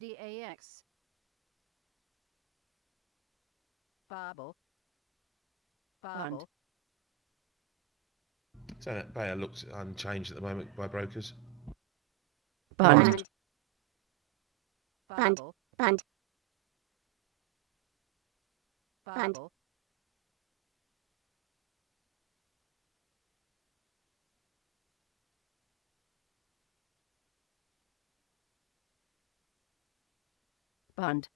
DAX. Bubble. Bubble. So that beta looks unchanged at the moment by brokers. Bund. Bund. Bubble. Bund. Bubble. Bund.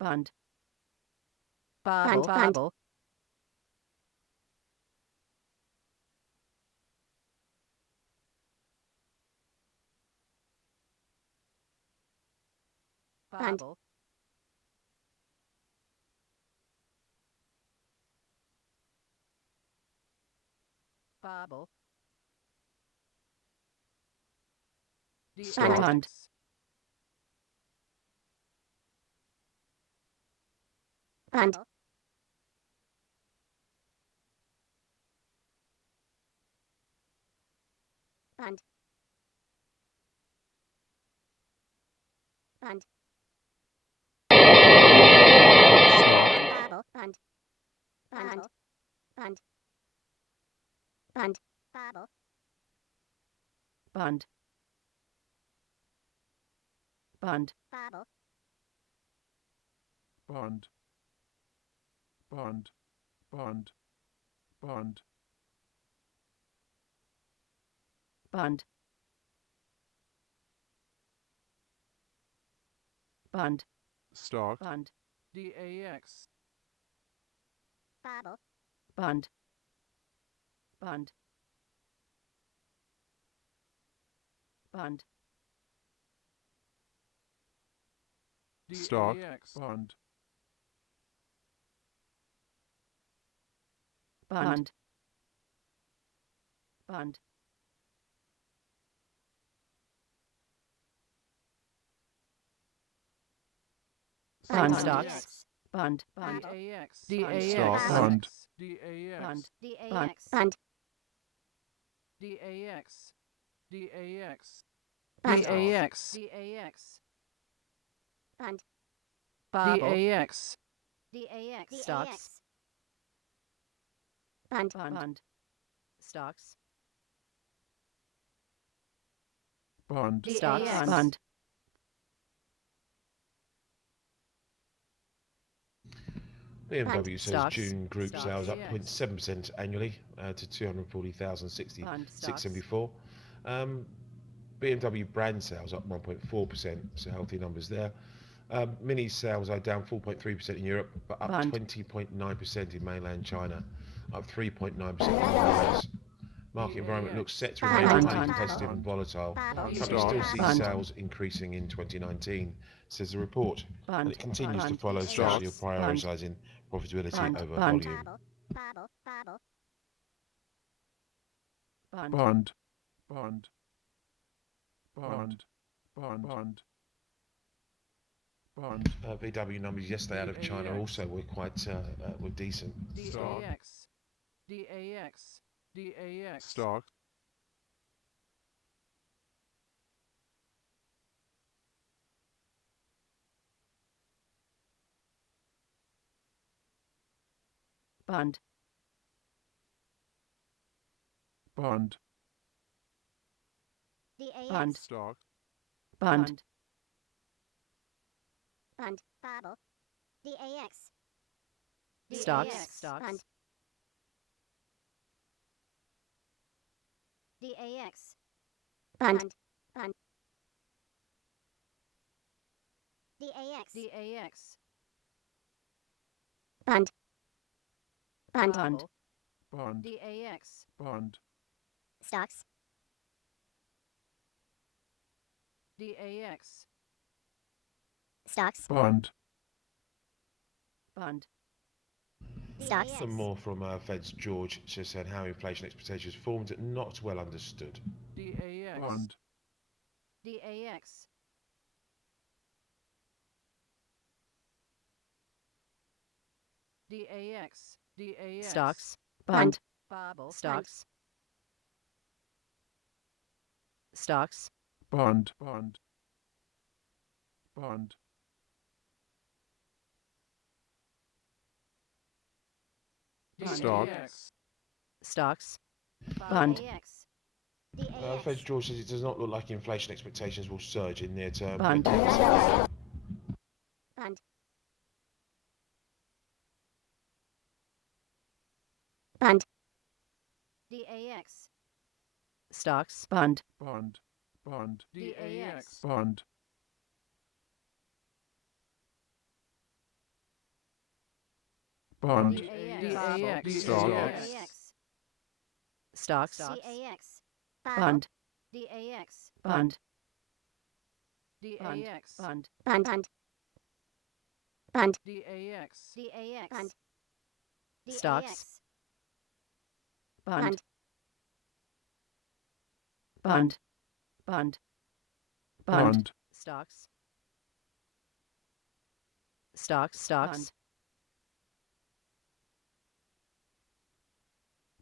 Bund. Bubble. Bubble. Bubble. Bubble. Start. Bund. Bund. Bund. Bund. Bund. Bund. Bund. Bund. Bubble. Bund. Bund. Bubble. Bund. Bund. Bund. Bund. Bund. Bund. Stock. Bund. DAX. Bubble. Bund. Bund. Bund. Stock. Bund. Bund. Bund. Bund. Stocks. Bund. Bund. DAX. DAX. Stock. Bund. Bund. DAX. DAX. Bund. DAX. DAX. Bund. DAX. DAX. Bund. Bubble. DAX. DAX. Stocks. Bund. Bund. Stocks. Bund. Stocks. Bund. BMW says Stocks. June group Stocks. sales up Yes. 0.7% annually to 240,066.74. BMW brand sales up 1.4%, so healthy numbers there. Mini sales are down 4.3% in Europe, but up 20.9% in mainland China, up 3.9% in the US. Market environment looks set to remain highly competitive and volatile. Company still sees sales increasing in 2019, says the report, and it continues to follow a strategy of prioritising profitability over volume. Bund. Bund. Bund. Bund. Bund. VW numbers yesterday out of China also were quite were decent. DAX. DAX. DAX. Stock. Bund. Bund. Bund. Stock. Bund. Bund. Bubble. DAX. Stocks. Stocks. DAX. Bund. Bund. DAX. DAX. Bund. Bund. Bubble. Bund. DAX. Bund. Stocks. DAX. Stocks. Bund. Bund. Stocks. Some more from Fed's George just said how inflation expectations formed not well understood. DAX. Bund. DAX. DAX. DAX. Stocks. Bund. Bobble. Stocks. Stocks. Bund. Bund. Bund. DAX. Stocks. Bobble. Bund. DAX. The Fed George says it does not look like inflation expectations will surge in near term. Bund. Bund. Bund. DAX. Stocks. Bund. Bund. Bund. DAX. Bund. Bund. DAX. Stocks. Stocks. DAX. Bund. DAX. Bund. DAX. Bund. Bund. Bund. Bund. DAX. DAX. Bund. Stocks. Bund. Bund. Bund. Bund. Bund. Bund. Stocks. Stocks. Stocks.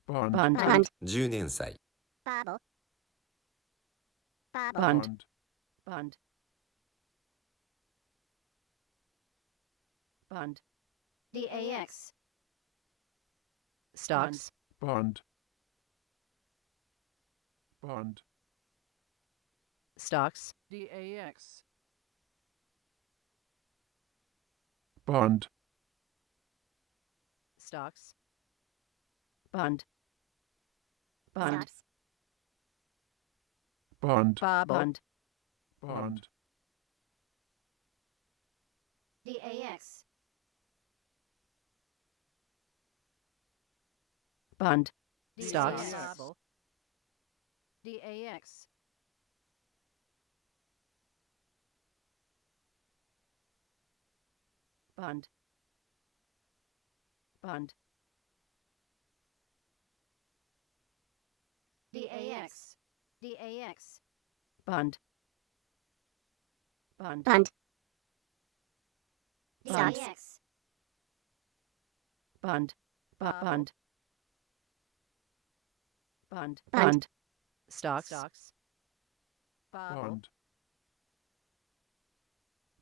Bund. Bund. Bund. 10年債 Bobble. Bobble. Bund. Bund. Bund. DAX. Stocks. Bund. Bund. Stocks. DAX. Bund. Stocks. Bund. Bund. Stocks. Bund. Bobble. Bund. Bund. DAX. Bund. DAX. Stocks. Bobble. DAX. Bund. Bund. DAX. DAX. Bund. Bund. Bund. Bund. DAX. Bund. Bobble. Bund. Bund. Bund. Bund. Stocks. Stocks. Bobble. Bund.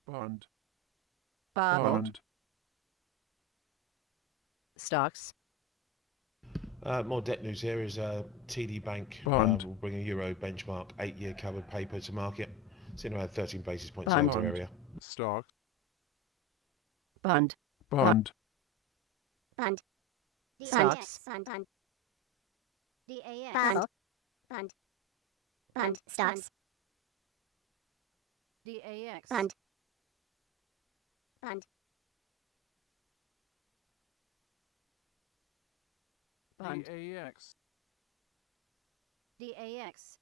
Bund. Bobble. Bund. Stocks. More debt news here is TD Bank Bond. will bring a euro benchmark 8-year covered paper to market. It's in around 13 basis points Bond. over area. Stock. Bund. Bund. Bund. Stocks. Bund. Bund. DAX. Bobble. Bund. Bund. Stocks. DAX. Bund. Bund. Bund. DAX. DAX.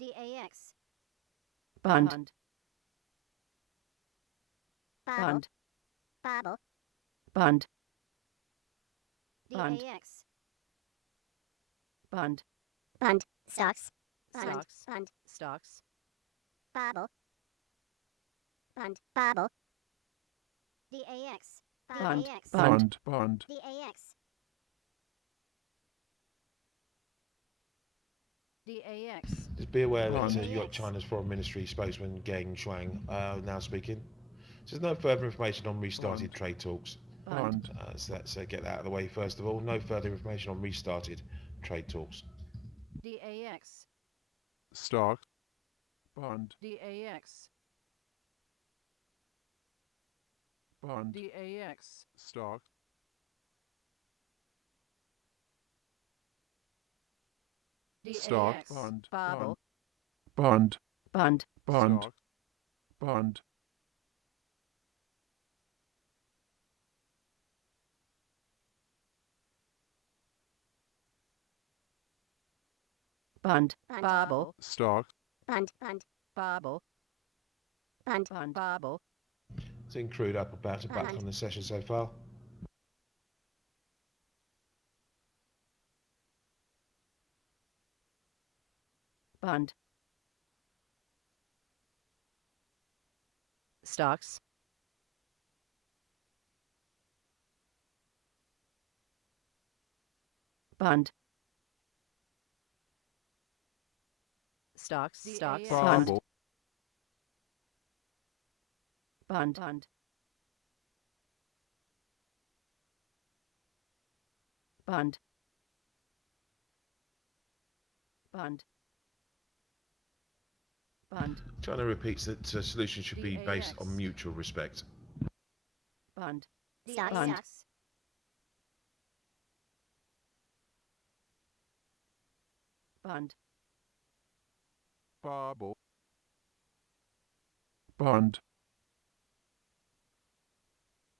DAX. Bund. Bobble. Bund. Bobble. Bund. Bund. DAX. Bund. Bund. Stocks. Bund. Stocks. Bund. Stocks. Bobble. Bund. Bobble. DAX. Bund. DAX. Bund. Bund. DAX. DAX. Just be aware that Bond. you've got China's Foreign Ministry spokesman Geng Shuang now speaking. So there's no further information on restarted Bond. trade talks. Bund. Bund. So let's get that out of the way first of all. No further information on restarted trade talks. DAX. Stock. Bund. DAX. Bund. DAX. Stock. Stock. DAX. Bund. Bobble. Bund. Bund. Bund. Stock. Bund. Bund. Bund. Bobble. Stock. Bund. Bund. Bobble. Bund. Bund. Bobble. Seeing crude up about a buck Bond. on the session so far. Bund. stocks, bond, stocks, stocks, bond, Bubble. bond, bond, bond, bond, bond, China repeats that solutions should be based on DAX. mutual respect. bond, Stocks. Bund. Stocks. bond, Bubble. Bund.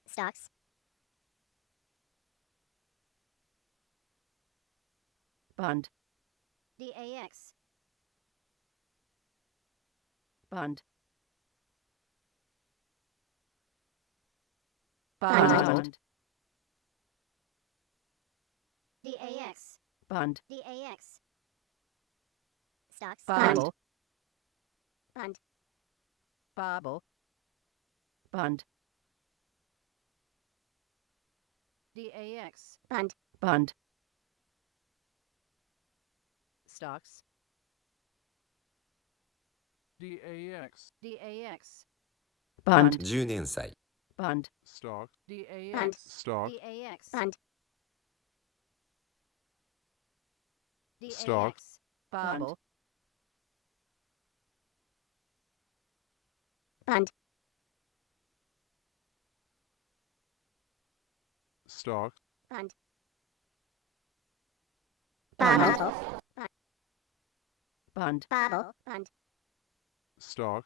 Stocks. bond, DAX. bond, Bond. bond, DAX. bond, DAX. Stocks. bobble, Bund. Bobble. bond, DAX. Bund. bond, Stocks. DAX. DAX. bond, 10年債 bond, Stock. DAX. Stock. DAX. Stock. Bund. DAX. Bobble. Bund. Stock. Bund. bond, Bobble. bond, Bobble. Bund. Stock.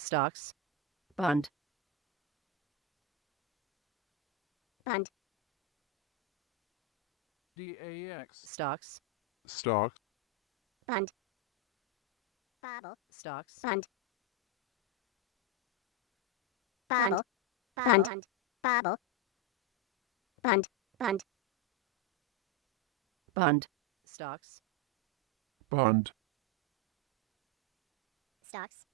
stocks, bond, Bund. DAX. stocks, Stock. Bund. Bobble. Stocks. Bund. Bobble. Bund. Bobble. Bund. Bund. bond, Stocks. Bund. Stocks.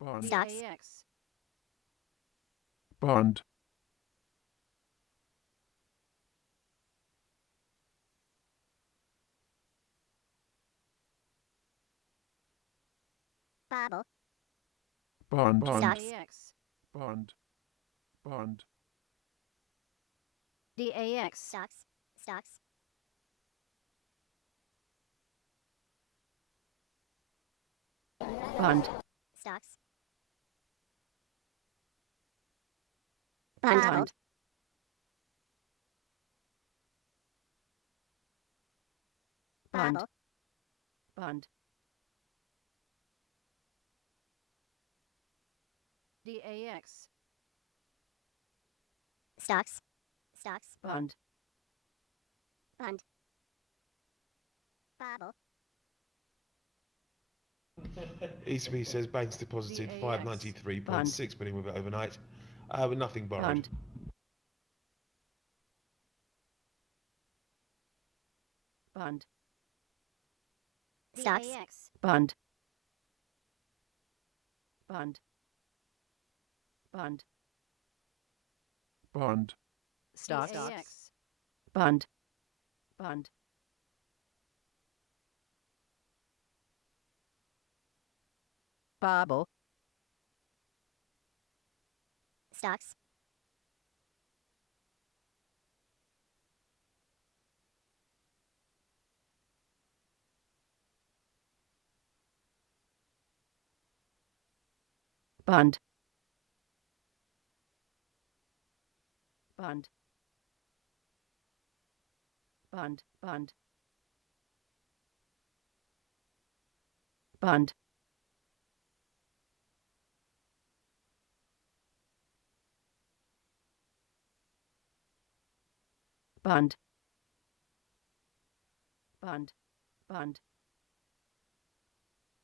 Bund. Stocks. DAX. Bund. Bobble. Bund. Bund. Stocks. DAX. Bund. Bund. DAX. Stocks. Stocks. bond, Stocks. Bund. bond, bond, Bobble. bond, DAX. Stocks. Stocks. bond, Bund. Bobble. ECB says banks deposited DAX. 593.6 billion with it overnight, with nothing borrowed. bond, bond, Stocks. DAX. bond, bond, bond, Bund. stocks, DAX. bond, bond, Bobble. Stocks. bond, bond, bond, bond, bond, bond, bond, bond,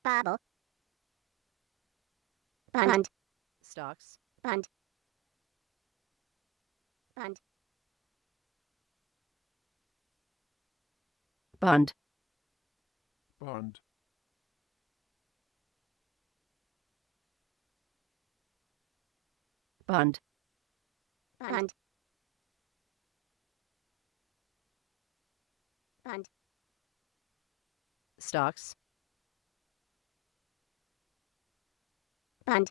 Bobble. Bund. Stocks. Bund. Bund. Bund. Bund. Bund. Bund. Bund. Stocks. Bund.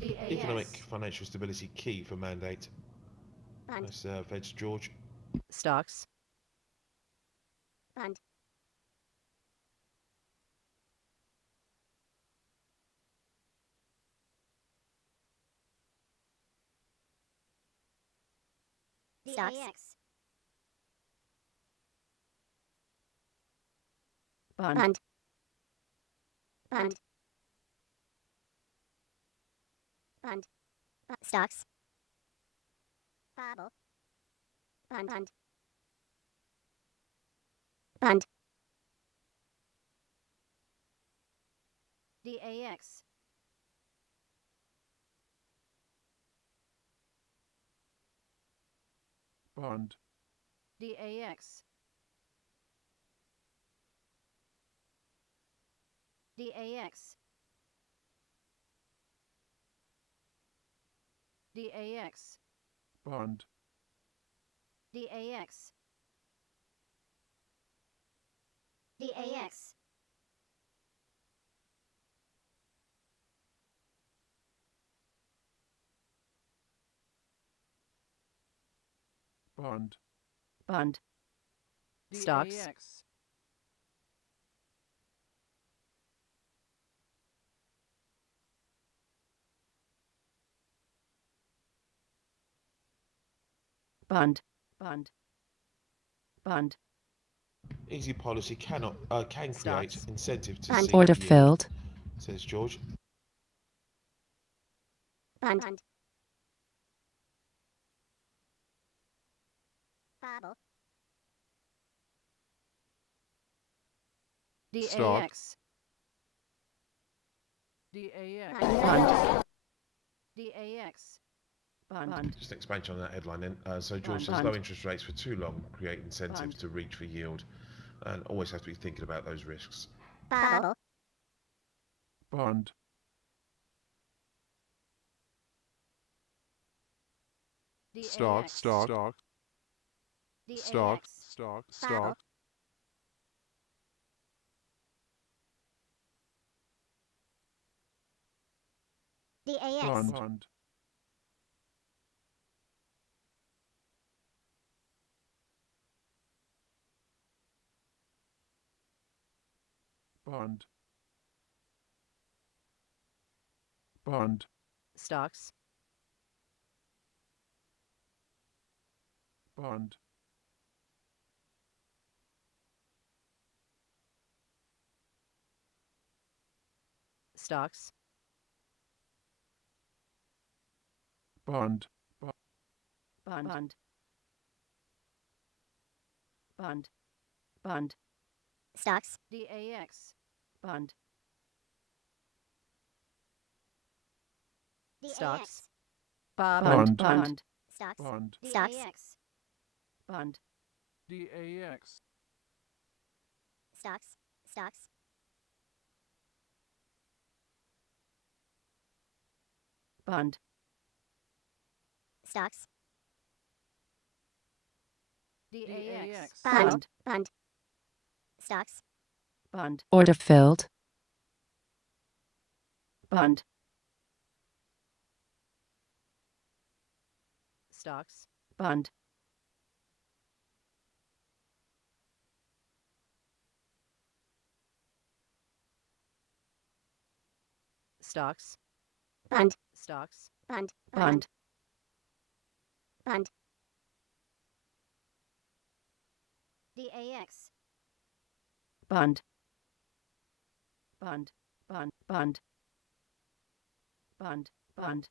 Economic financial stability key for mandate. Bund. That's Fed's George. Stocks. Bund. Stocks. Bund. Bund. Bund. Bund. Stocks. Bobble. Bund. Bund. Bund. DAX. Bund. DAX. DAX. DAX. Bund. DAX. DAX. Bund. Bund. Stocks. Bund. Bund. Bund. Easy policy can create Stocks. incentive to Bund. seek Order yield, filled. says George. Bund. Bund. Bobble. DAX. Bund. DAX. Bund. Just an expansion on that headline then. So George Bund. says low interest rates for too long create incentives Bund. to reach for yield, and always have to be thinking about those risks. Bobble. Bund. Stock. Stock. Stock. Stock. Stock. Stock. DAX. Bund. Bund. Bund. Bund. Stocks. Bund. Stocks. Bund. Bund. Bund. Bund. Bund. Stocks. DAX. Bund. Stocks. DAX. Bund. Bund. Bund. Stocks. Bund. Stocks. Bund. DAX. Stocks. Stocks. Bund. Stocks. DAX. Bund. Bund. Stocks. Bund. Order filled. Bund. Stocks. Bund. Stocks. Bund. Stocks. Bund. Bund. Bund. DAX. Bund. Bund. Bund. Bund. Bund. Bund.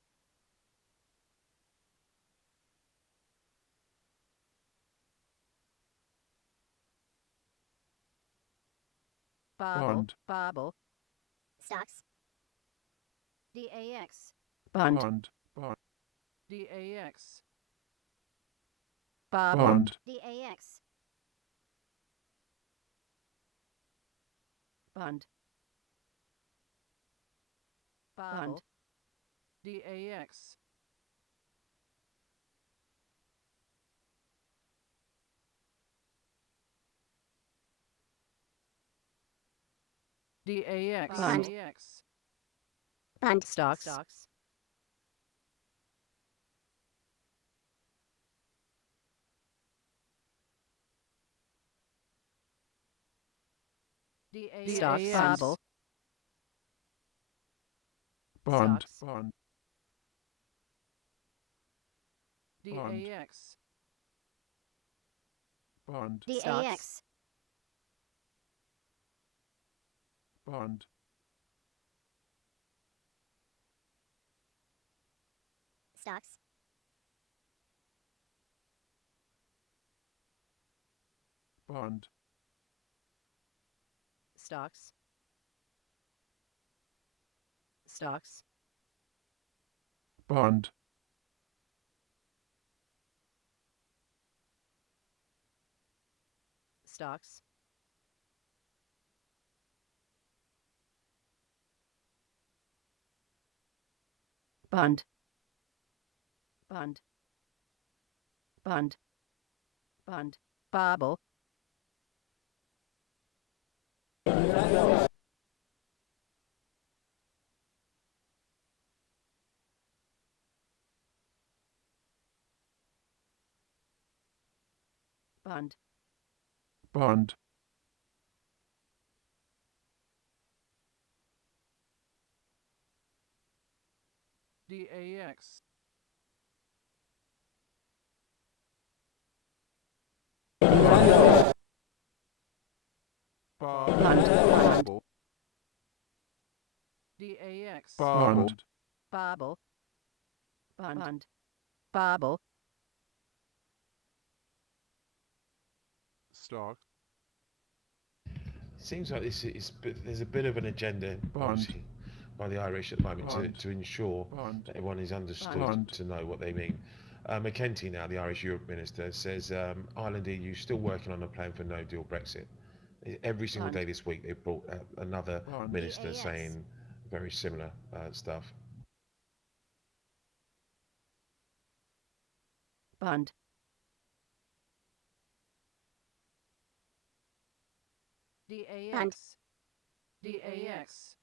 Bobble. Bund. Bobble. Stocks. DAX. Bund. Bund. Bund. DAX. Bund. DAX. Bund. Bobble. DAX. DAX. Bund. DAX. Bund. Stocks. DAX. Stocks. Bobble. Bund. Stocks. Bund. DAX. Bund. DAX. Bund. Stocks. Bund. Stocks. Stocks. Bund. Stocks. Bund. Bund. Bund. Bund. Bobble. Bund. Bund. DAX. Bubble. DAX. Bund. Bobble. Bund. Bund. Bobble. Stock. Seems like there's a bit of an agenda, obviously, by the Irish at the moment to ensure that everyone is understood to know what they mean. McKenty now, the Irish Europe Minister, says Ireland EU still working on a plan for no deal Brexit. Every single day this week they've brought out another minister DAX. saying very similar stuff. Bund. DAX. DAX.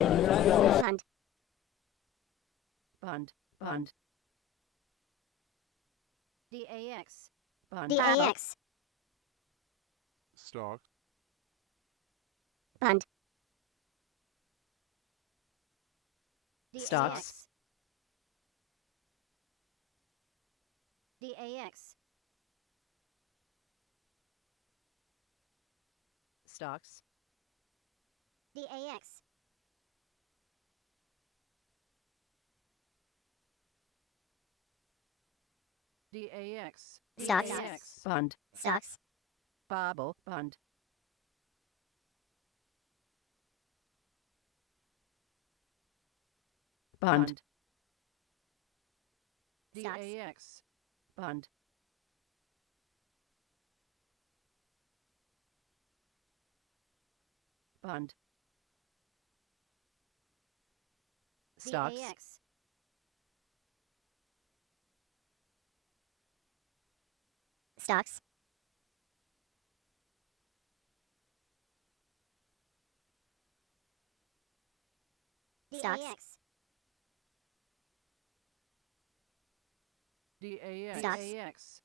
Bund. Bund. Bund. DAX. Bund. DAX. Stock. Bund. Stocks. DAX. Stocks. DAX. DAX. Stocks. DAX. Bund. Stocks. Bobble. Bund. Bund. DAX. Bund. Bund. Stocks. DAX. Stocks. Stocks. DAX. Stocks. DAX.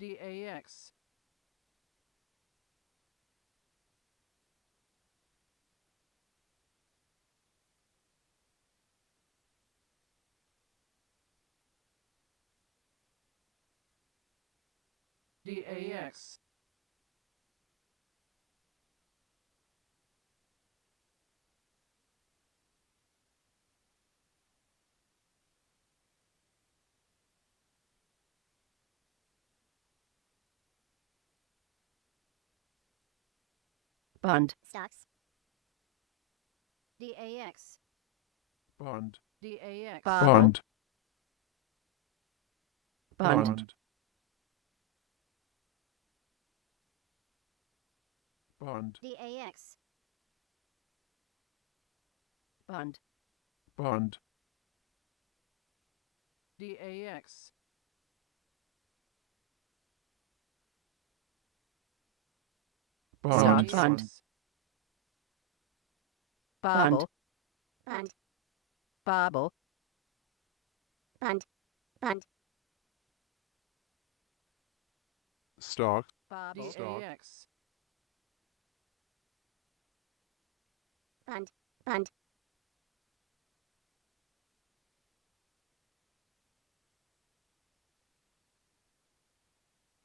DAX. DAX. Bund. Stocks. DAX. Bund. DAX. Bobble. Bund. Bund. Bund. DAX. Bund. Bund. DAX. Stock. Bund. Bund. Bobble. Bund. Bobble. Bund. Bund. Stock. Bobble. DAX. Bund. Bund.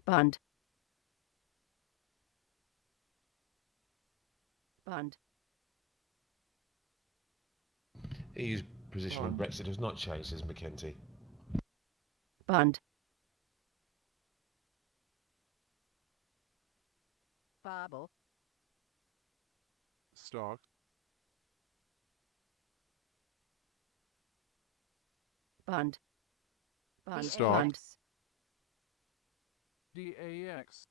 Bund. Bund. EU's position on Bund. Brexit has not changed, says McKenty. Bund. Bobble. Stock. Bund. Bund. Stock. Bund. DAX.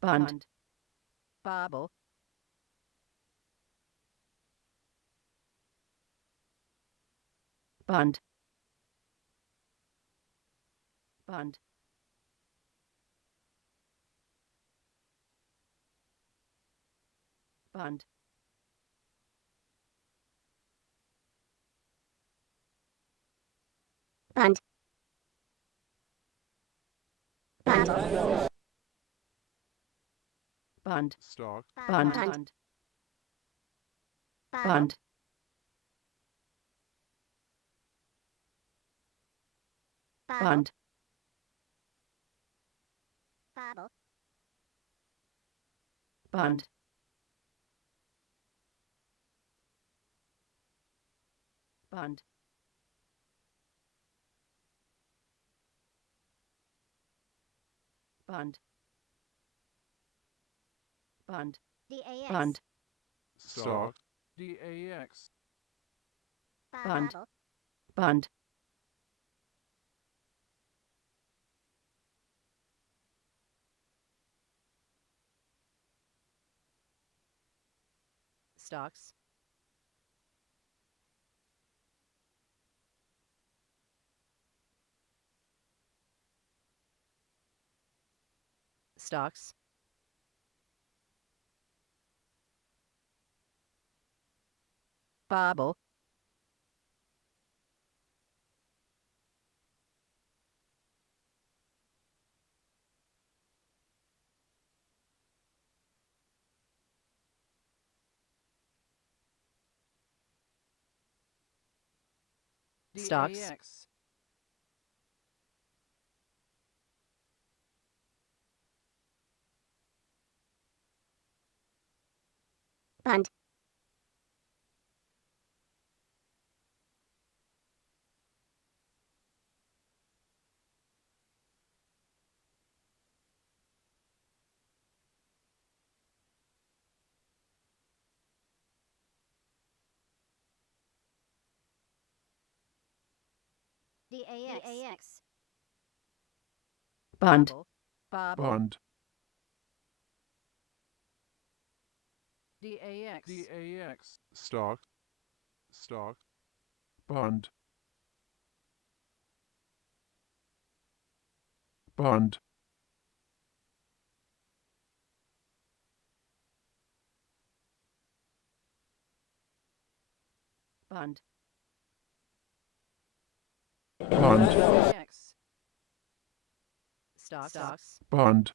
Bund. Bobble. Bund. Bund. Bund. Bund. Bund. Bund. Stock. Bund. Bund. Bund. Bund. Bobble. Bund. Bund. Bund. Bund. DAX. Bund. Stock. DAX. Bund. Bobble. Bund. Stocks. Stocks. Bobble. Stocks. DAX. Bund. DAX. Bund. Bobble. Bobble. Bund. DAX. DAX. Stock. Stock. Bund. Bund. Bund. Bund. DAX. Stocks. Bund.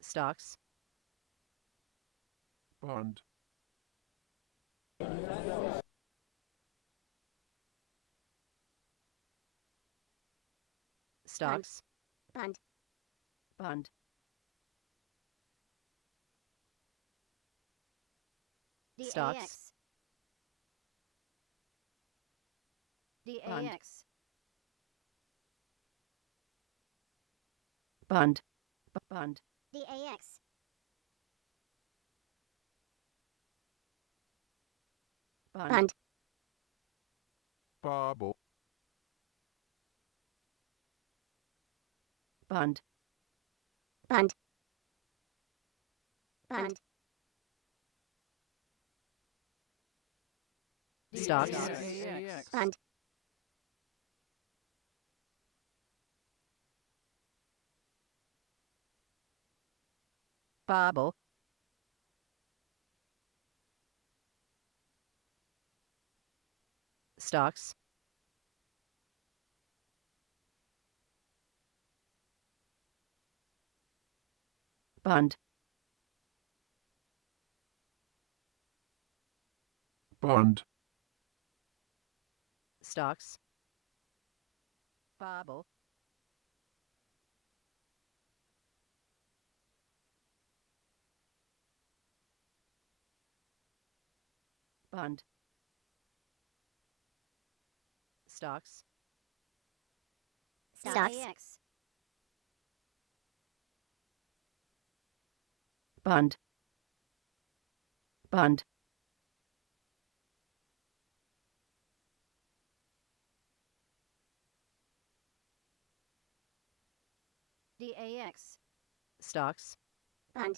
Stocks. Bund. Stocks. Bund. Bund. Stocks. DAX. Bund. Bund. DAX. Bund. Bund. Bubble. Bund. Bund. Bund. Stocks. DAX. Bund. Bobble. Stocks. Bund. Bund. Stocks. Bobble. Bund. Stocks. Stocks. Bund. Bund. DAX. Stocks. Bund.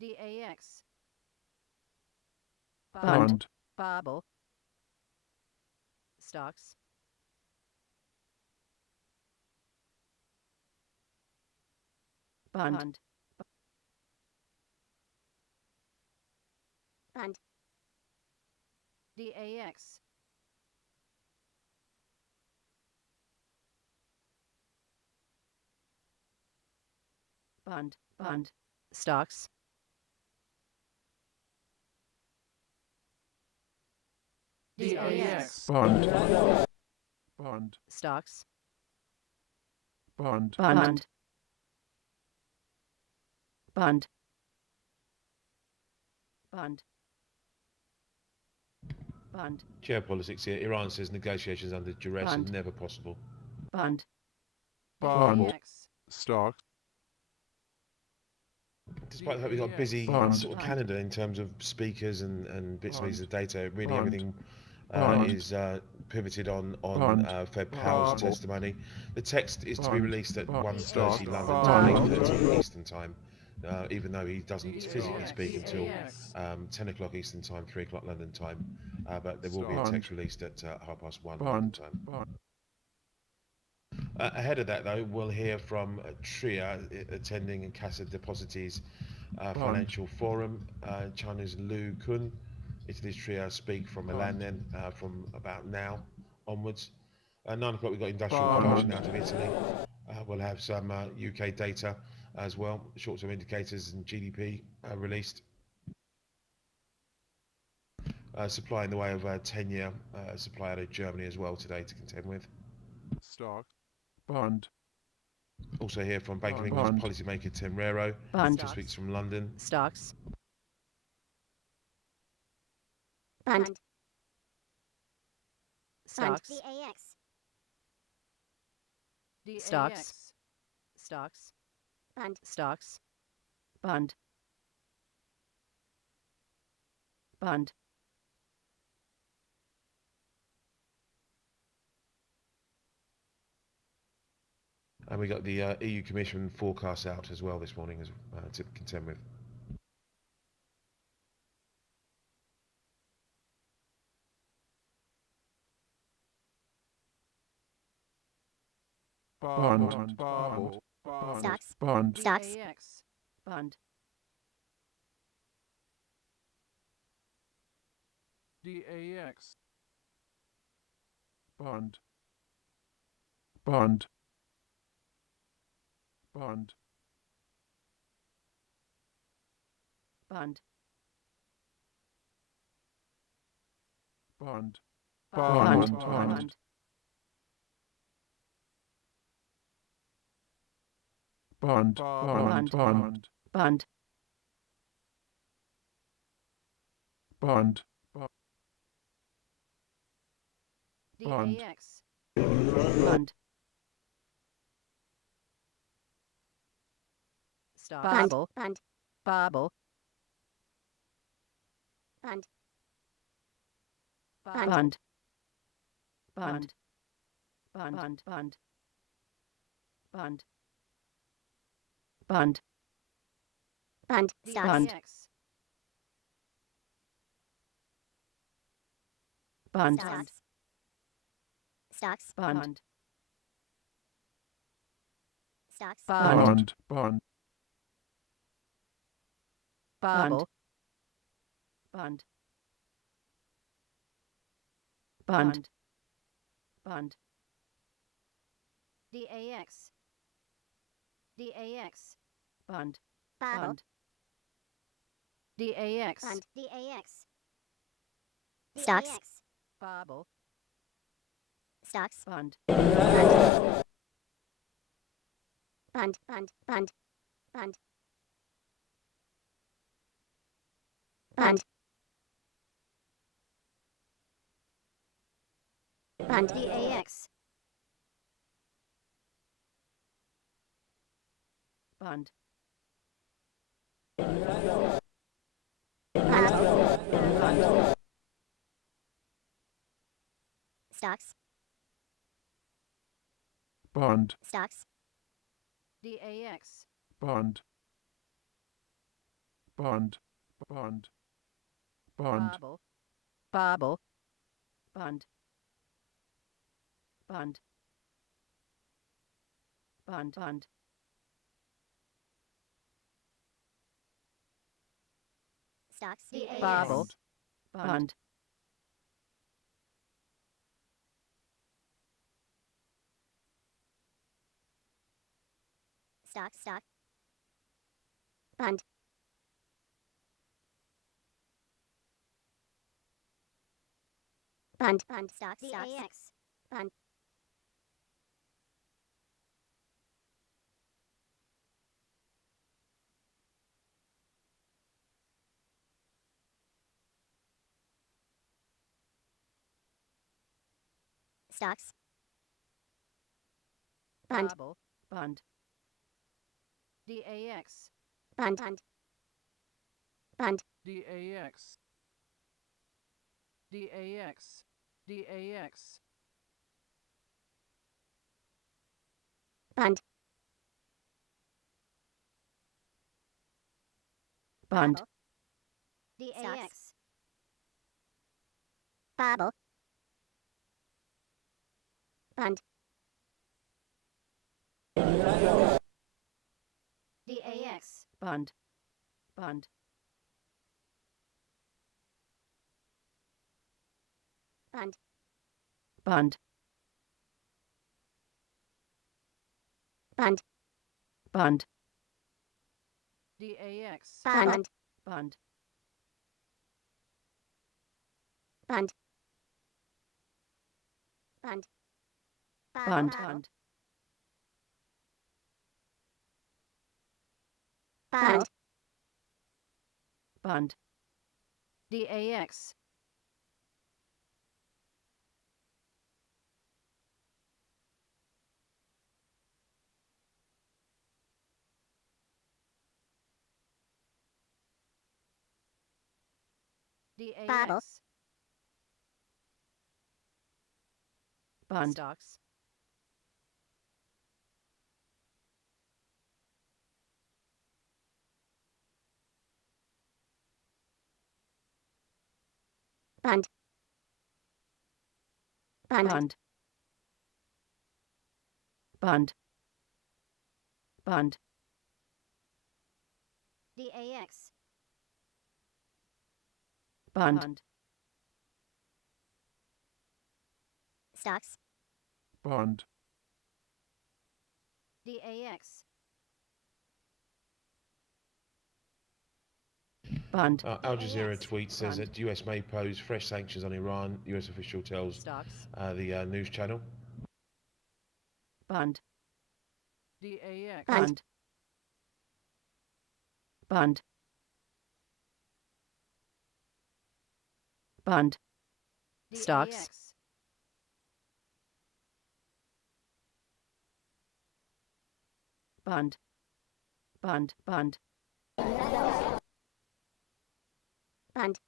DAX. Bund. Bund. Bobble. Stocks. Bund. Bund. DAX. Bund. Bund. Stocks. DAX. Bund. Bund. Stocks. Bund. Bund. Bund. Bund. Bund. Geopolitics here. Iran says negotiations under duress Bund. are never possible. Bund. Bund. DAX. Stock. Despite the fact we've got a busy Bund. sort of Bund. calendar in terms of speakers and bits and pieces of data, really Bund. everything Bund. is pivoted on Bund. Fed Powell's Bund. testimony. The text is to be Bund. released at Bund. 1:30 London Bund. time, Bund. 8:30 Eastern time, even though he doesn't physically speak until DAX. 10 o'clock Eastern time, 3 o'clock London time. But there will be a Bund. text released at 1:30 London Bund. time. Bund. Ahead of that, though, we'll hear from Tria attending Casa Depositi's financial forum. China's Lu Kun, Italy's Tria speak from Milan then from about now onwards. 9 o'clock, we've got industrial Bund. production out of Italy. We'll have some UK data as well, short-term indicators and GDP released. Supply in the way of 10-year supply out of Germany as well today to contend with. Stock. Bund. Also hear from Bank of Bund. England's policymaker Temrero, Bund. just speaks from London. Stocks. Bund. Stocks. DAX. Stocks. Stocks. Bund. Stocks. Bund. Bund. And we got the EU Commission forecast out as well this morning as to contend with. Bund. Bund. Stocks. Bund. Stocks. DAX. Bund. DAX. Bund. Bund. Bund. Bund. Bund. Bund. Bund. Bund. Bund. Bund. Bund. Bund. Bund. Bund. DAX. Bund. Stocks. Bund. Bobble. Bund. Bobble. Bund. Bund. Bund. Bund. Bund. Bund. Bund. Bund. Stocks. Bund. DAX. Bund. Stocks. Stocks. Bund. Stocks. Bund. Bund. Bobble. Bund. Bund. Bund. DAX. DAX. Bund. Bobble. Bund. DAX. Bund. DAX. Stocks. Bobble. Stocks. Bund. Bund. Bund. Bund. Bund. Bund. Bund. DAX. Bund. Bund. Stocks. Bund. Stocks. DAX. Bund. Bund. Bund. Bund. Bobble. Bobble. Bund. Bund. Bund. Bund. Stocks. DAX. Bobble. Bund. Bund. Stock. Stock. Bund. Bund. Bund. Stocks. Stocks. DAX. Bund. Stocks. Bund. Bobble. Bund. DAX. Bund. Bund. Bund. DAX. DAX. DAX. Bund. Bund. DAX. Bobble. Bund. DAX. Bund. Bund. Bund. Bund. Bund. Bund. DAX. Bund. Bund. Bund. Bund. Bund. Bund. Bund. Bund. Bund. DAX. DAX. Bund. Stocks. Bund. Bund. Bund. Bund. Bund. DAX. Bund. Stocks. Bund. DAX. Bund. Al Jazeera DAX. tweet says Bund. that US may pose fresh sanctions on Iran. US official tells Stocks. the news channel. Bund. DAX. Bund. Bund. Bund. Stocks. DAX. Bund. Bund. Bund. Bund.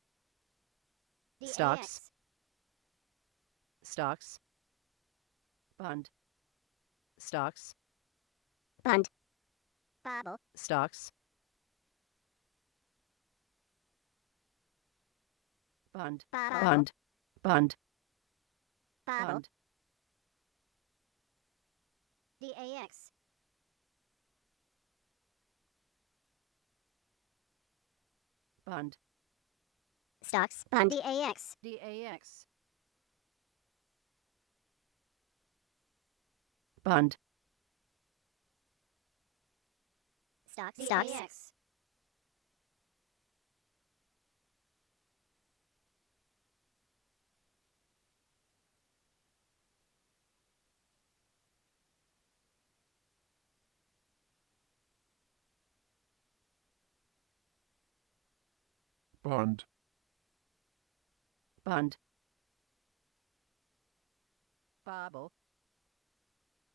Stocks. Stocks. Bund. Stocks. Bund. Bobble. Stocks. Bund. Bobble. Bund. Bund. Bobble. Bund. DAX. Bund. Stocks. Bund. DAX. DAX. Bund. Stocks. Stocks. DAX. Bund. Bund. Bobble.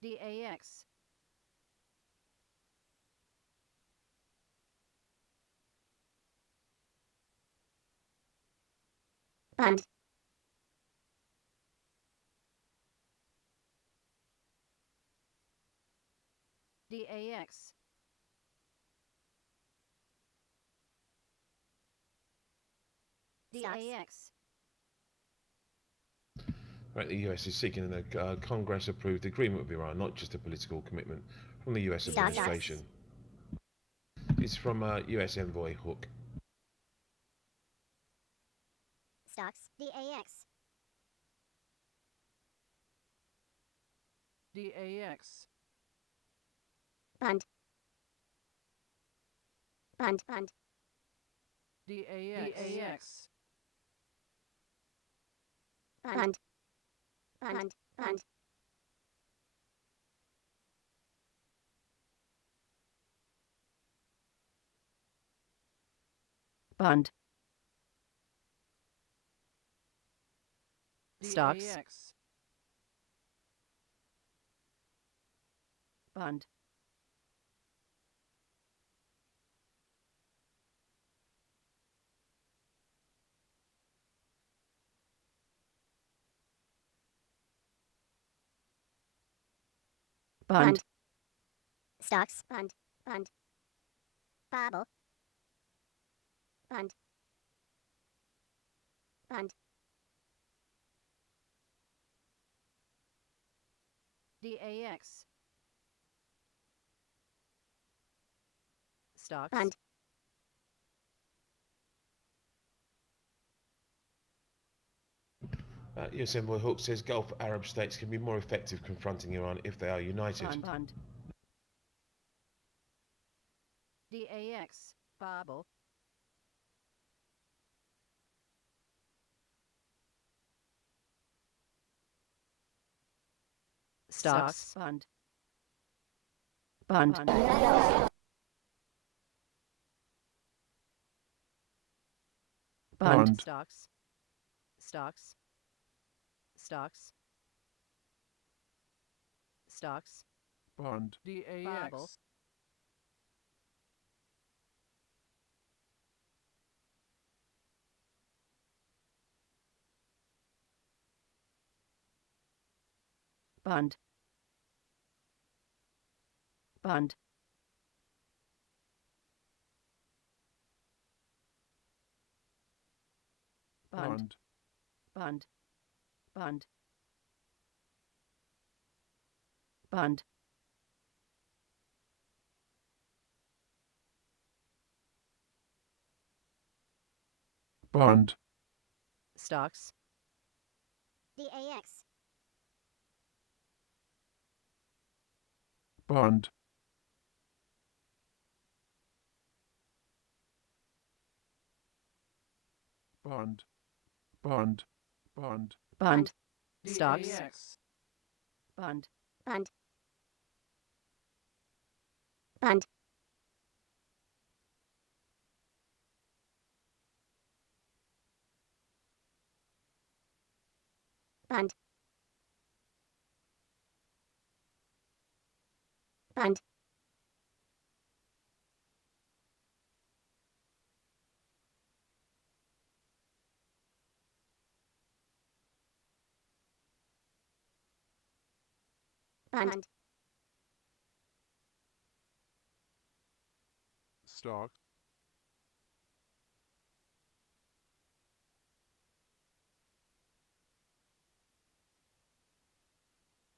DAX. Bund. DAX. DAX. Right, the US is seeking a Congress-approved agreement with Iran, not just a political commitment from the US Stocks. administration. It's from US envoy Hook. Stocks. DAX. DAX. Bund. Bund. Bund. DAX. DAX. Bund. Bund. Bund. Bund. Stocks. DAX. Bund. Bund. Bund. Stocks. Bund. Bund. Bobble. Bund. Bund. DAX. Stocks. Bund. US envoy Hook says Gulf Arab states can be more effective confronting Iran if they are united. Bund. Bund. DAX. Bobble. Stocks. Bund. Bund. Bund. Bund. Stocks. Stocks. Stocks. Stocks. Bund. DAX. Bund. Bund. Bund. Bund. Bund. Bund. Bund. Bund. Stocks. DAX. Bund. Bund. Bund. Bund. Bund. Stocks. DAX. Bund. Bund. Bund. Bund. Bund. Bund. Stock.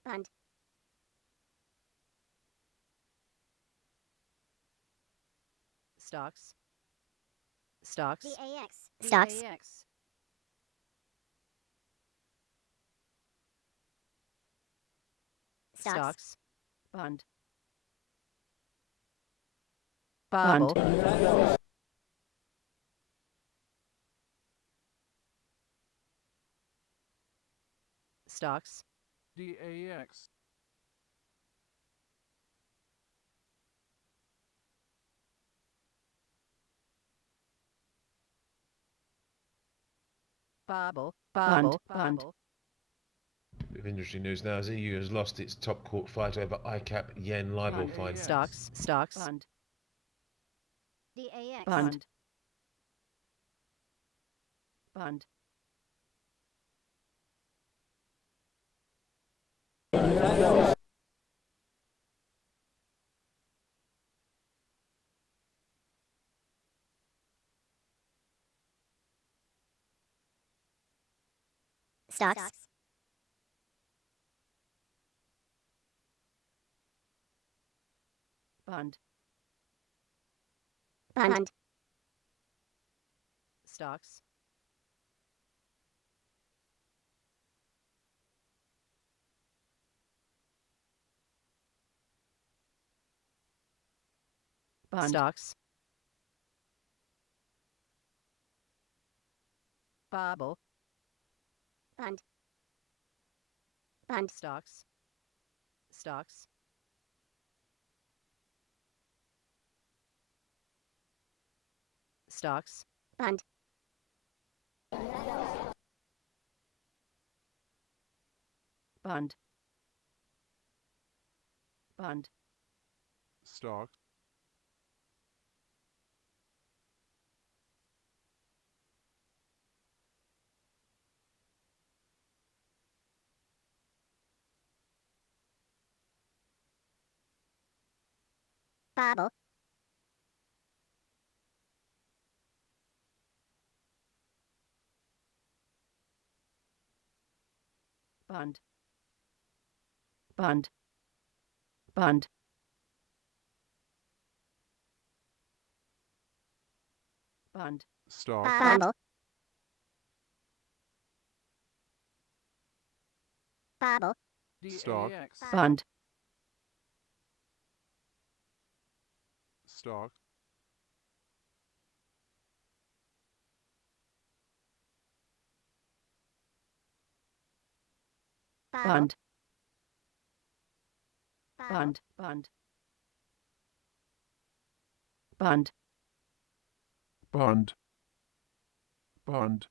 Bund. Stocks. Stocks. DAX. Stocks. DAX. Stocks. Stocks. Bund. Bubble. Stocks. DAX. Bobble. Bund. Bobble. Bund. Bobble. Bit of industry news now. As EU has lost its top court fight over ICAP yen LIBOR Bund. fine. Stocks. Stocks. Bund. DAX. Bund. Bund. Stocks. Bund. Bund. Stocks. Bund. Stocks. Bobble. Bund. Bund. Stocks. Stocks. Stocks. Bund. Bund. Bund. Stock. Bobble. Bund. Bund. Bund. Bund. Stock. Bobble. Bobble. Stock. DAX. Bund. Stock. Bobble. Bund. Bobble. Bund. Bund. Bund. Bund. Bund.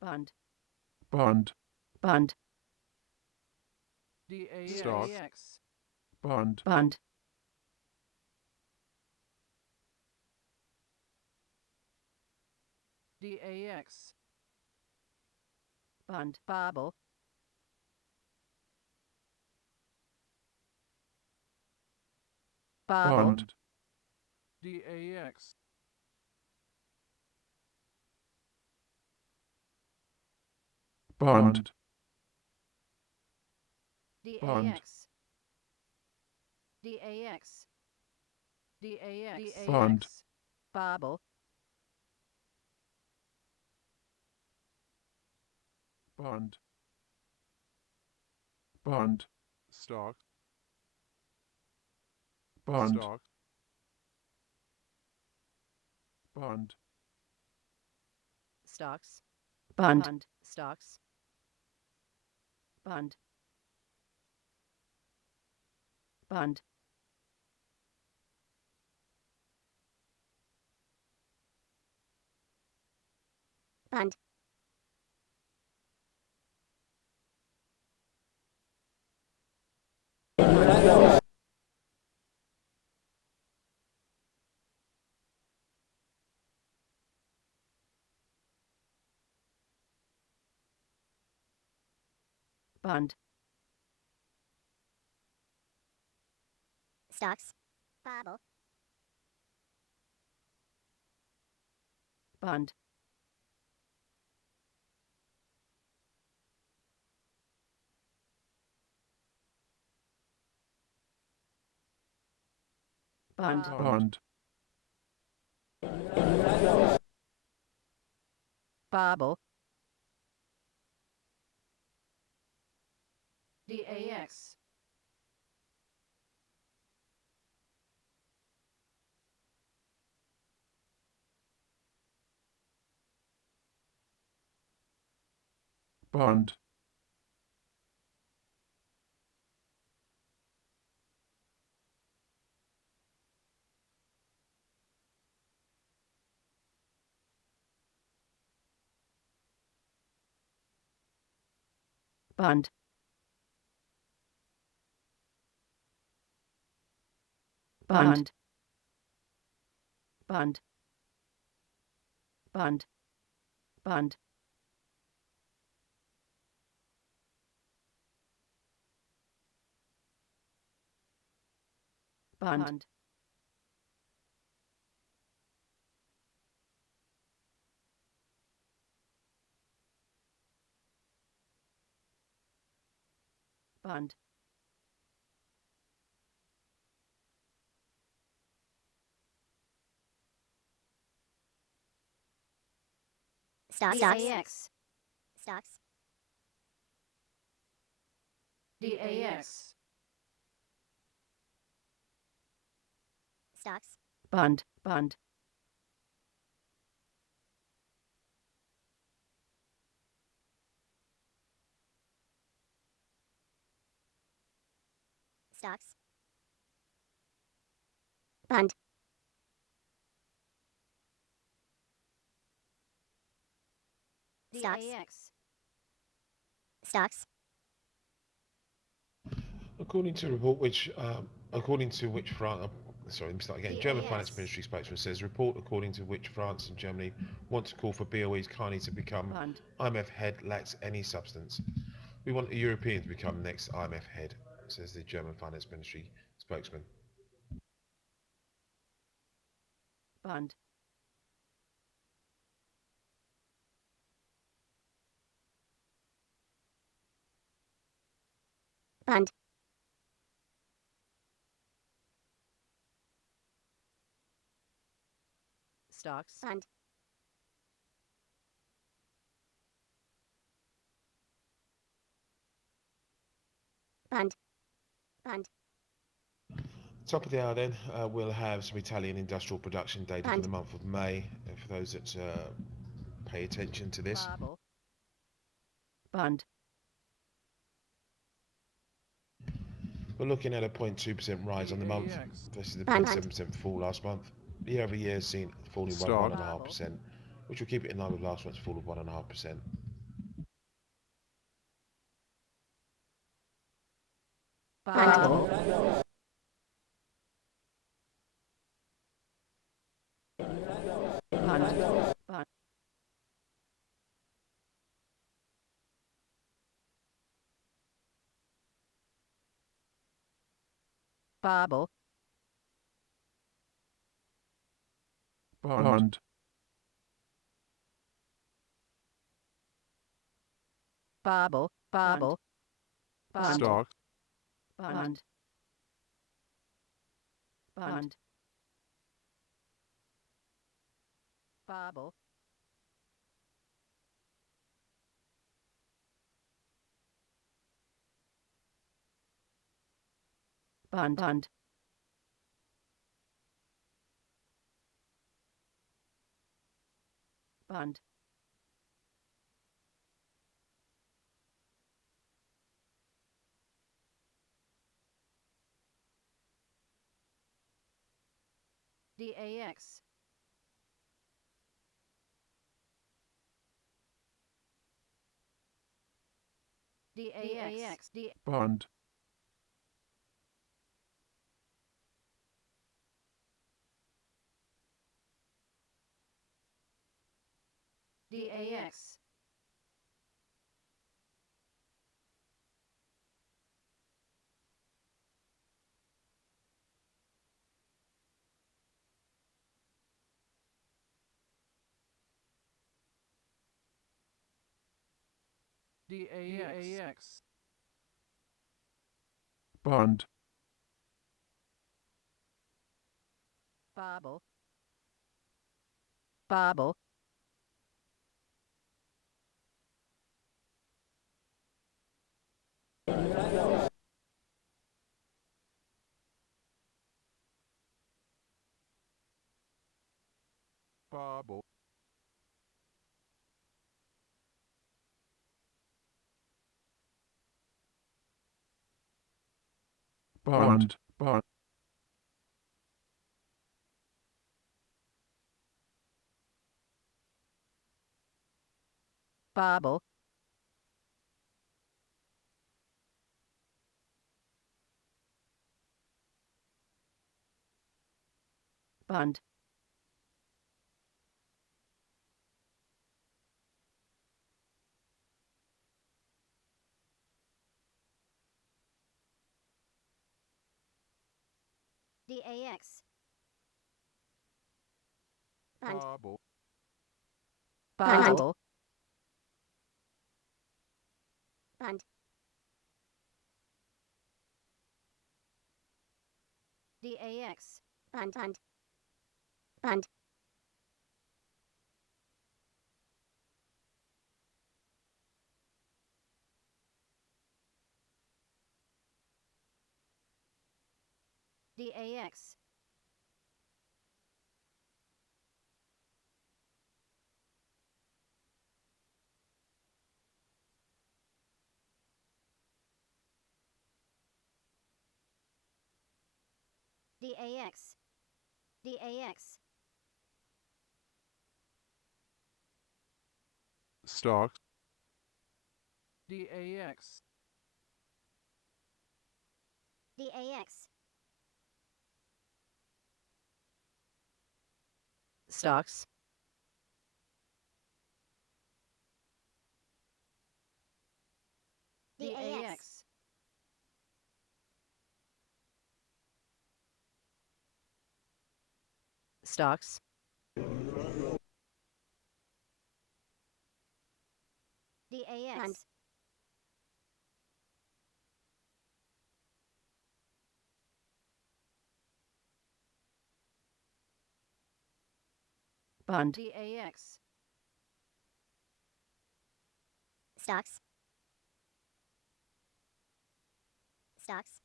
Bund. Bund. Bund. Stock. DAX. Bund. Bund. DAX. Bund. Bobble. Bobble. Bund. DAX. Bund. DAX. DAX. DAX. Bund. Bobble. Bund. Bund. Stock. Bund. Stock. Bund. Stocks. Bund. Bund. Stocks. Bund. Bund. Bund. Bund. Stocks. Bobble. Bund. Bund. Bond. Bobble. DAX. Bond. Bund. Bund. Bund. Bund. Bund. Bund. Bund. Stocks. DAX. Stocks. DAX. Stocks. Bund. Bund. Stocks. Bund. Stocks. DAX. Stocks. According to a report according to which France, sorry, let me start again. German Finance DAS. Ministry spokesman says report according to which France and Germany want to call for BOE's kindly to become Bund. IMF head lacks any substance. We want a European to become next IMF head, says the German Finance Ministry spokesman. Bund. Bund. Stocks. Bund. Bund. Bund. Top of the hour then, we'll have some Italian industrial production data for the month of May, for those that pay attention to this. Bobble. Bund. We're looking at a 0.2% rise on the month DAX. versus the Bund. 0.7% fall last month. Year over year seen falling by Stock. 1.5%, which will keep it in line with last month's fall of 1.5%. Bobble. Bund. Bund. Bobble. Bond. Bobble. Bobble. Bund. Stocks. Bund. Bund. Bobble. Bund. Bund. Bund. DAX. DAX. Bond. DAX. DAX. Bund. Bobble. Bobble. Bobble. Bund. Bund. Bobble. Bund. DAX. Bund. Bobble. Bobble. Bund. DAX. Bund. Bund. Bund. DAX. DAX. DAX. Stocks. DAX. DAX. Stocks. DAX. Stocks. Bund. DAX. Bund. DAX. Stocks. Stocks.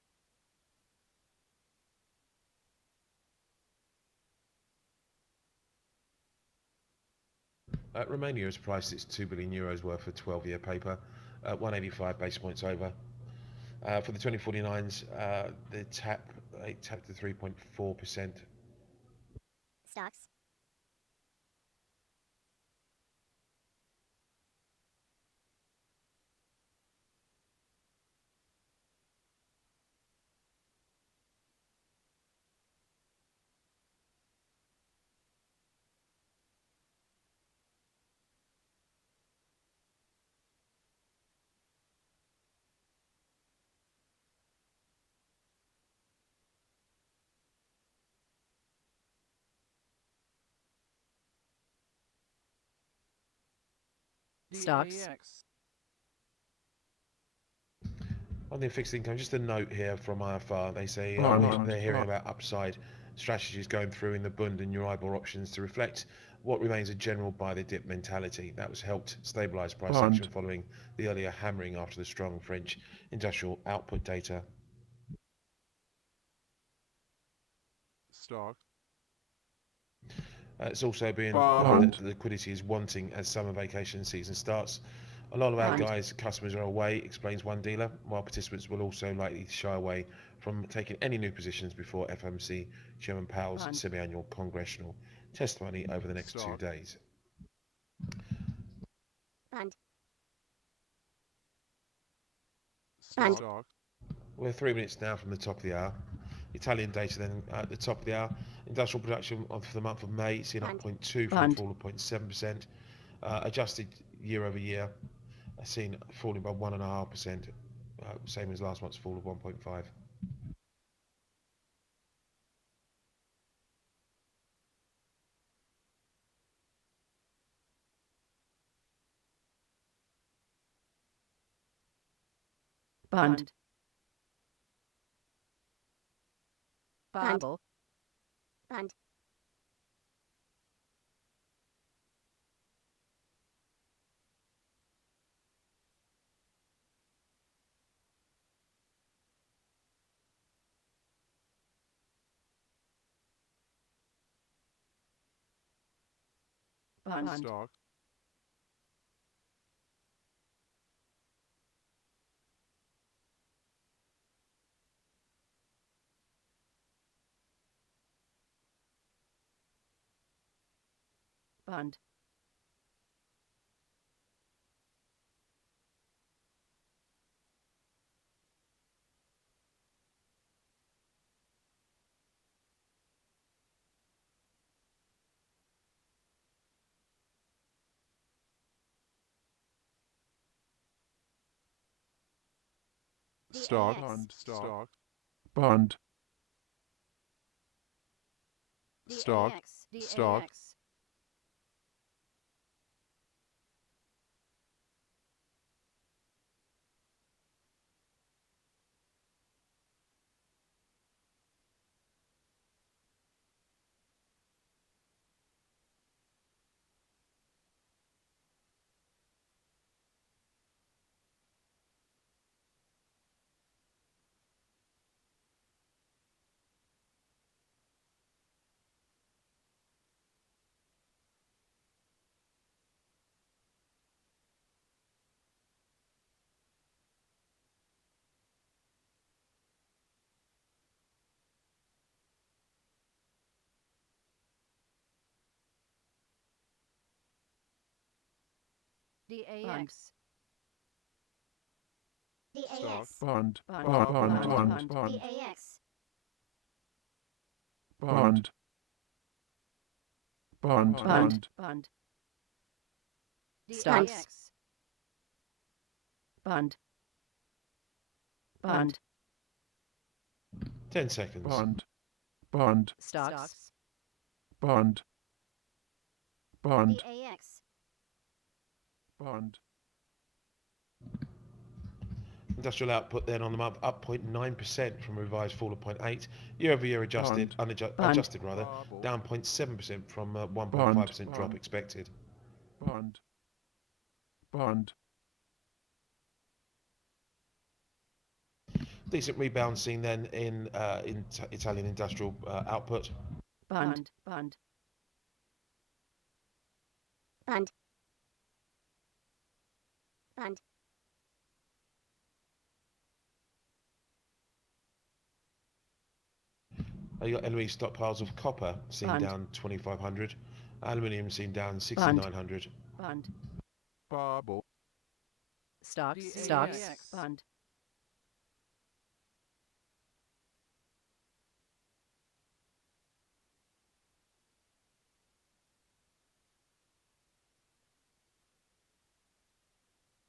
Romania has priced its 2 billion euros worth of 12-year paper at 185 basis points over. For the 2049s, they tapped to 3.4%. Stocks. Stocks. DAX. On the fixed income, just a note here from IFR. They say Bund. they're hearing Bund. about upside strategies going through in the Bund and Euribor options to reflect what remains a general buy the dip mentality. That was helped stabilise price Bund. action following the earlier hammering after the strong French industrial output data. Stocks. It's also been Bund. that liquidity is wanting as summer vacation season starts. A lot of our Bund. customers are away, explains one dealer, while participants will also likely shy away from taking any new positions before FOMC Chairman Powell's Bund. semi-annual congressional testimony over the next 2 Stock. days. Bund. Bund. Bund. Stocks. We're 3 minutes now from the top of the hour. Italian data then at the top of the hour. Industrial production for the month of May seen up Bund. 0.2 from a Bund. fall of 0.7%. Adjusted year over year, seen falling by 1.5%, same as last month's fall of 1.5. Bund. Bobble. Bund. Bund. Stocks. Bund. Stock. DAX. Bund. Stock. Bund. Stock. DAX. Stock. DAX. DAX. Stock. DAX. Bund. Bund. Bund. Bund. Bund. Bund. Bund. DAX. Bund. Bund. Bund. Bund. Bund. DAX. Bund. Bund. 10 seconds. Bund. Bund. Stocks. Bund. Bund. DAX. Bund. Industrial output then on the month up 0.9% from a revised fall of 0.8. Year-over-year adjusted, Bund. adjusted rather, Bubble. down 0.7% from 1.5% Bund. drop Bund. expected. Bund. Bund. Decent rebound seen then in Italian industrial output. Bund. Bund. Bund. Bund. You got LME stockpiles of copper seen Bund. down 2,500, aluminium seen down 6,900. Bund. Bubble. Stocks. DAX. Stocks. Bund.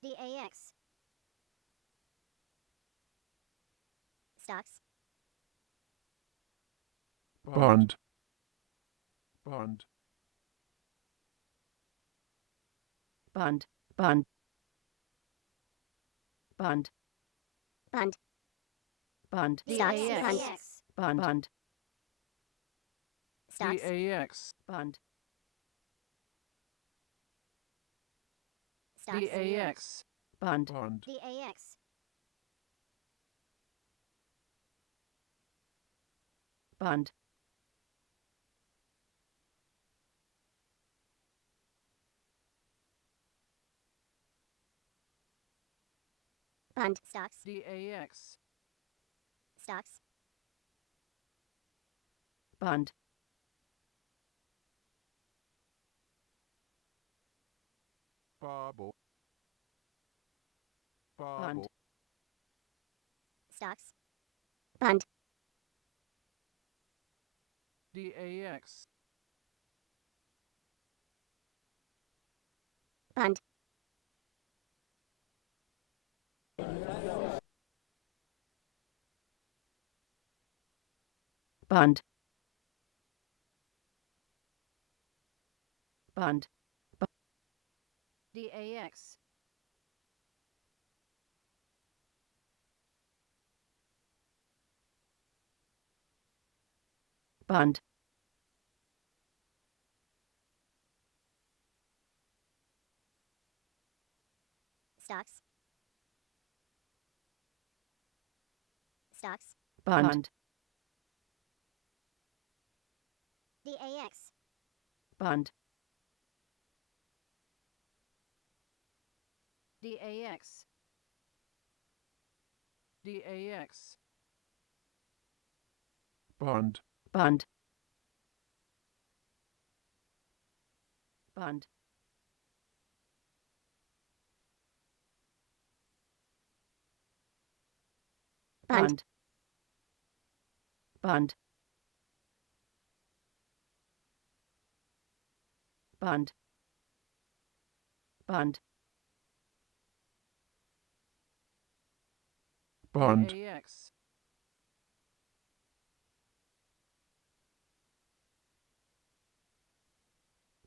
DAX. Stocks. Bund. Bund. Bund. Bund. Bund. Bund. Bund. Stocks. DAX. Bund. Bund. Stocks. DAX. Bund. Stocks. DAX. Bund. Bund. DAX. Bund. Bund. Stocks. DAX. Stocks. Bund. Bubble. Bund. Bubble. Stocks. Bund. DAX. Bund. Bund. Bund. DAX. Bund. Stocks. Stocks. Bund. DAX. Bund. DAX. DAX. Bund. Bund. Bund. Bund. Bund. Bund. Bund. Bund. DAX.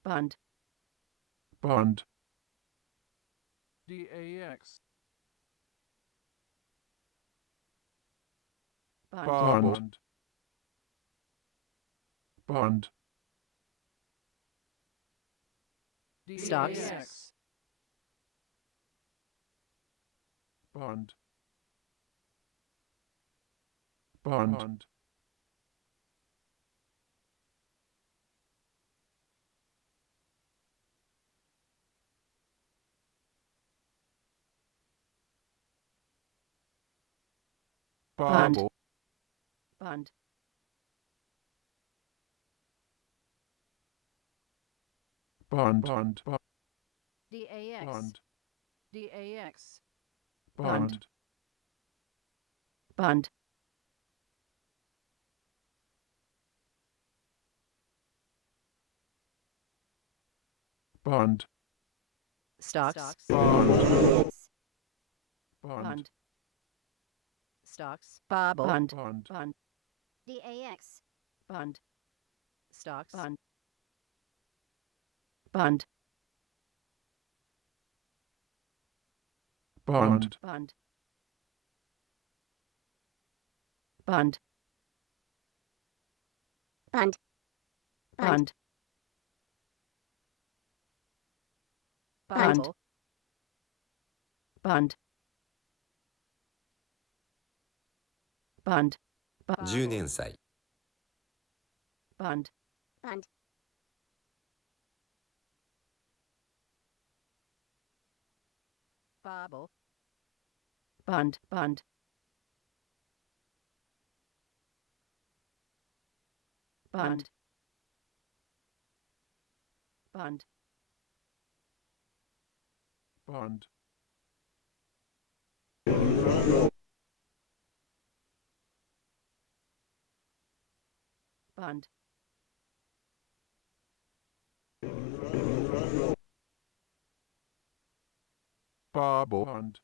Bund. Bund. DAX. Bund. Bund. Bund. Stocks. DAX. Bund. Bund. Bund. Bubble. Bund. Bund. Bund. DAX. Bund. DAX. Bund. Bund. Bund. Stocks. Bund. Bund. Bund. Stocks. Bobble. Bund. Bund. Bund. DAX. Bund. Stocks. Bund. Bund. Bund. Bund. Bund. Bund. Bund. Bobble. Bund. Bund. 10年祭 Bund. Bund. Bobble. Bund. Bund. Bund. Bund. Bund. Bund. Bubble. Bund.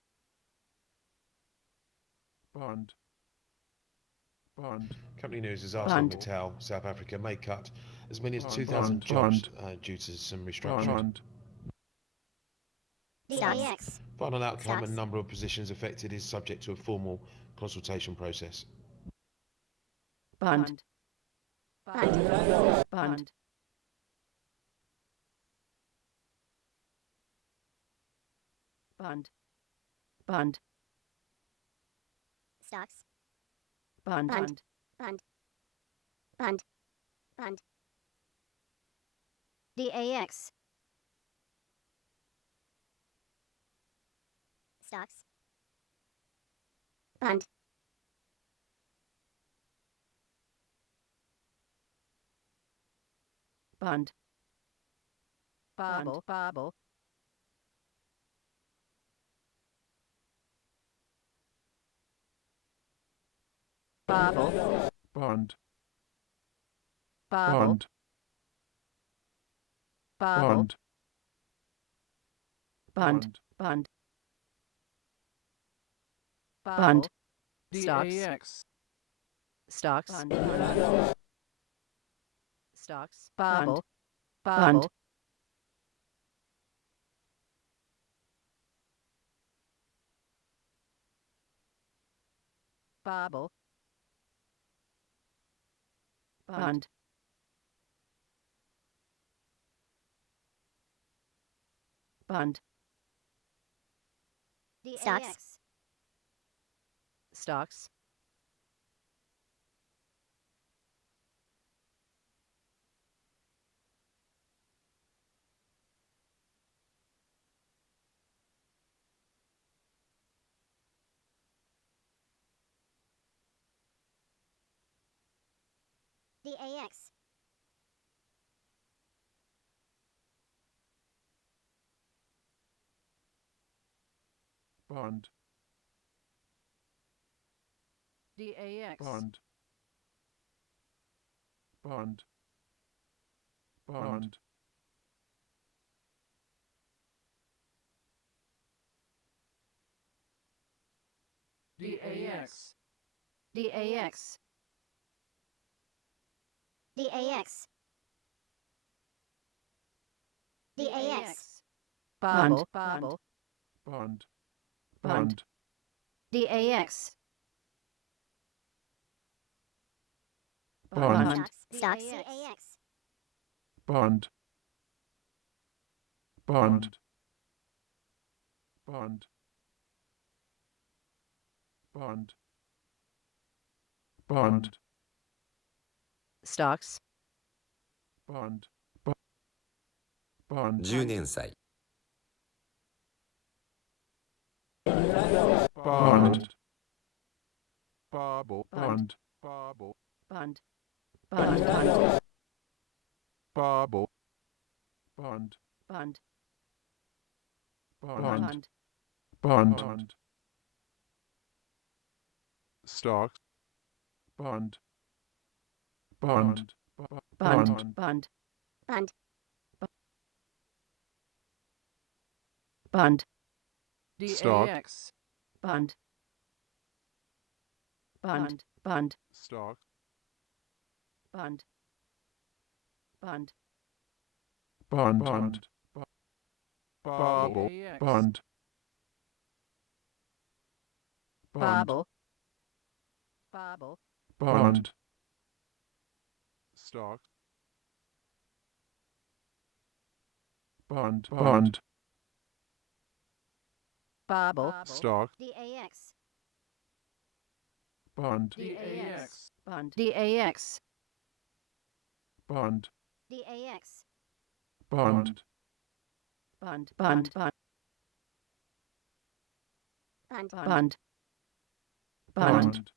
Bund. Bund. Company news is Bund. ArcelorMittal, South Africa, may cut as many as Bund. 2,000 Bund. jobs due to some restructuring. Bund. DAX. Final outcome Stocks. and number of positions affected is subject to a formal consultation process. Bund. Bund. Bund. Bund. Bund. Stocks. Bund. Bund. Bund. Bund. Bund. DAX. Stocks. Bund. Bund. Bobble. Bobble. Bobble. Bund. Bobble. Bund. Bobble. Bund. Bund. Bund. Bobble. Stocks. DAX. Stocks. Bund. Stocks. Bobble. Bund. Bobble. Bobble. Bund. Bund. Stocks. Stocks. DAX. Bund. DAX. Bund. Bund. Bund. DAX. DAX. DAX. DAX. Bobble. Bund. Bobble. Bund. Bund. Bund. DAX. Bund. Stocks. DAX. Bund. Bund. Bund. Bund. Bund. Stocks. Bund. Bund. 10年祭 Bund. Bobble. Bund. Bobble. Bund. Bund. Bund. Bobble. Bund. Bund. Bund. Bund. Bund. Stocks. Bund. Bund. Bund. Bund. Bund. Bund. Stock. DAX. Bund. Bund. Bund. Stocks. Bund. Bund. Bund. Bund. Bobble. DAX. Bund. Bund. Bobble. Bobble. Bund. Stocks. Bund. Bund. Bobble. Stocks. DAX. Bund. DAX. Bund. DAX. Bund. DAX. Bund. Bund. Bund. Bund. Bund. Bund. Bund.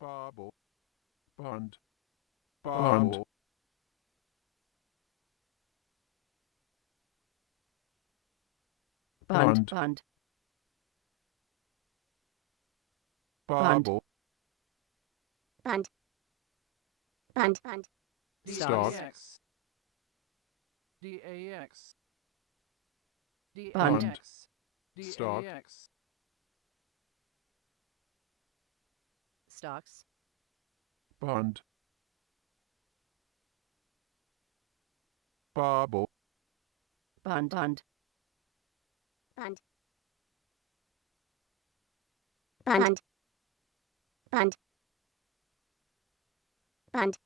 Bobble. Bund. Bobble. Bund. Bund. Bund. Bobble. Bund. Bund. Bund. Stocks. DAX. DAX. Bund. DAX. Stock. DAX. Stocks. Bund. Bobble. Bund. Bund. Bund. Bund. Bund. Bund.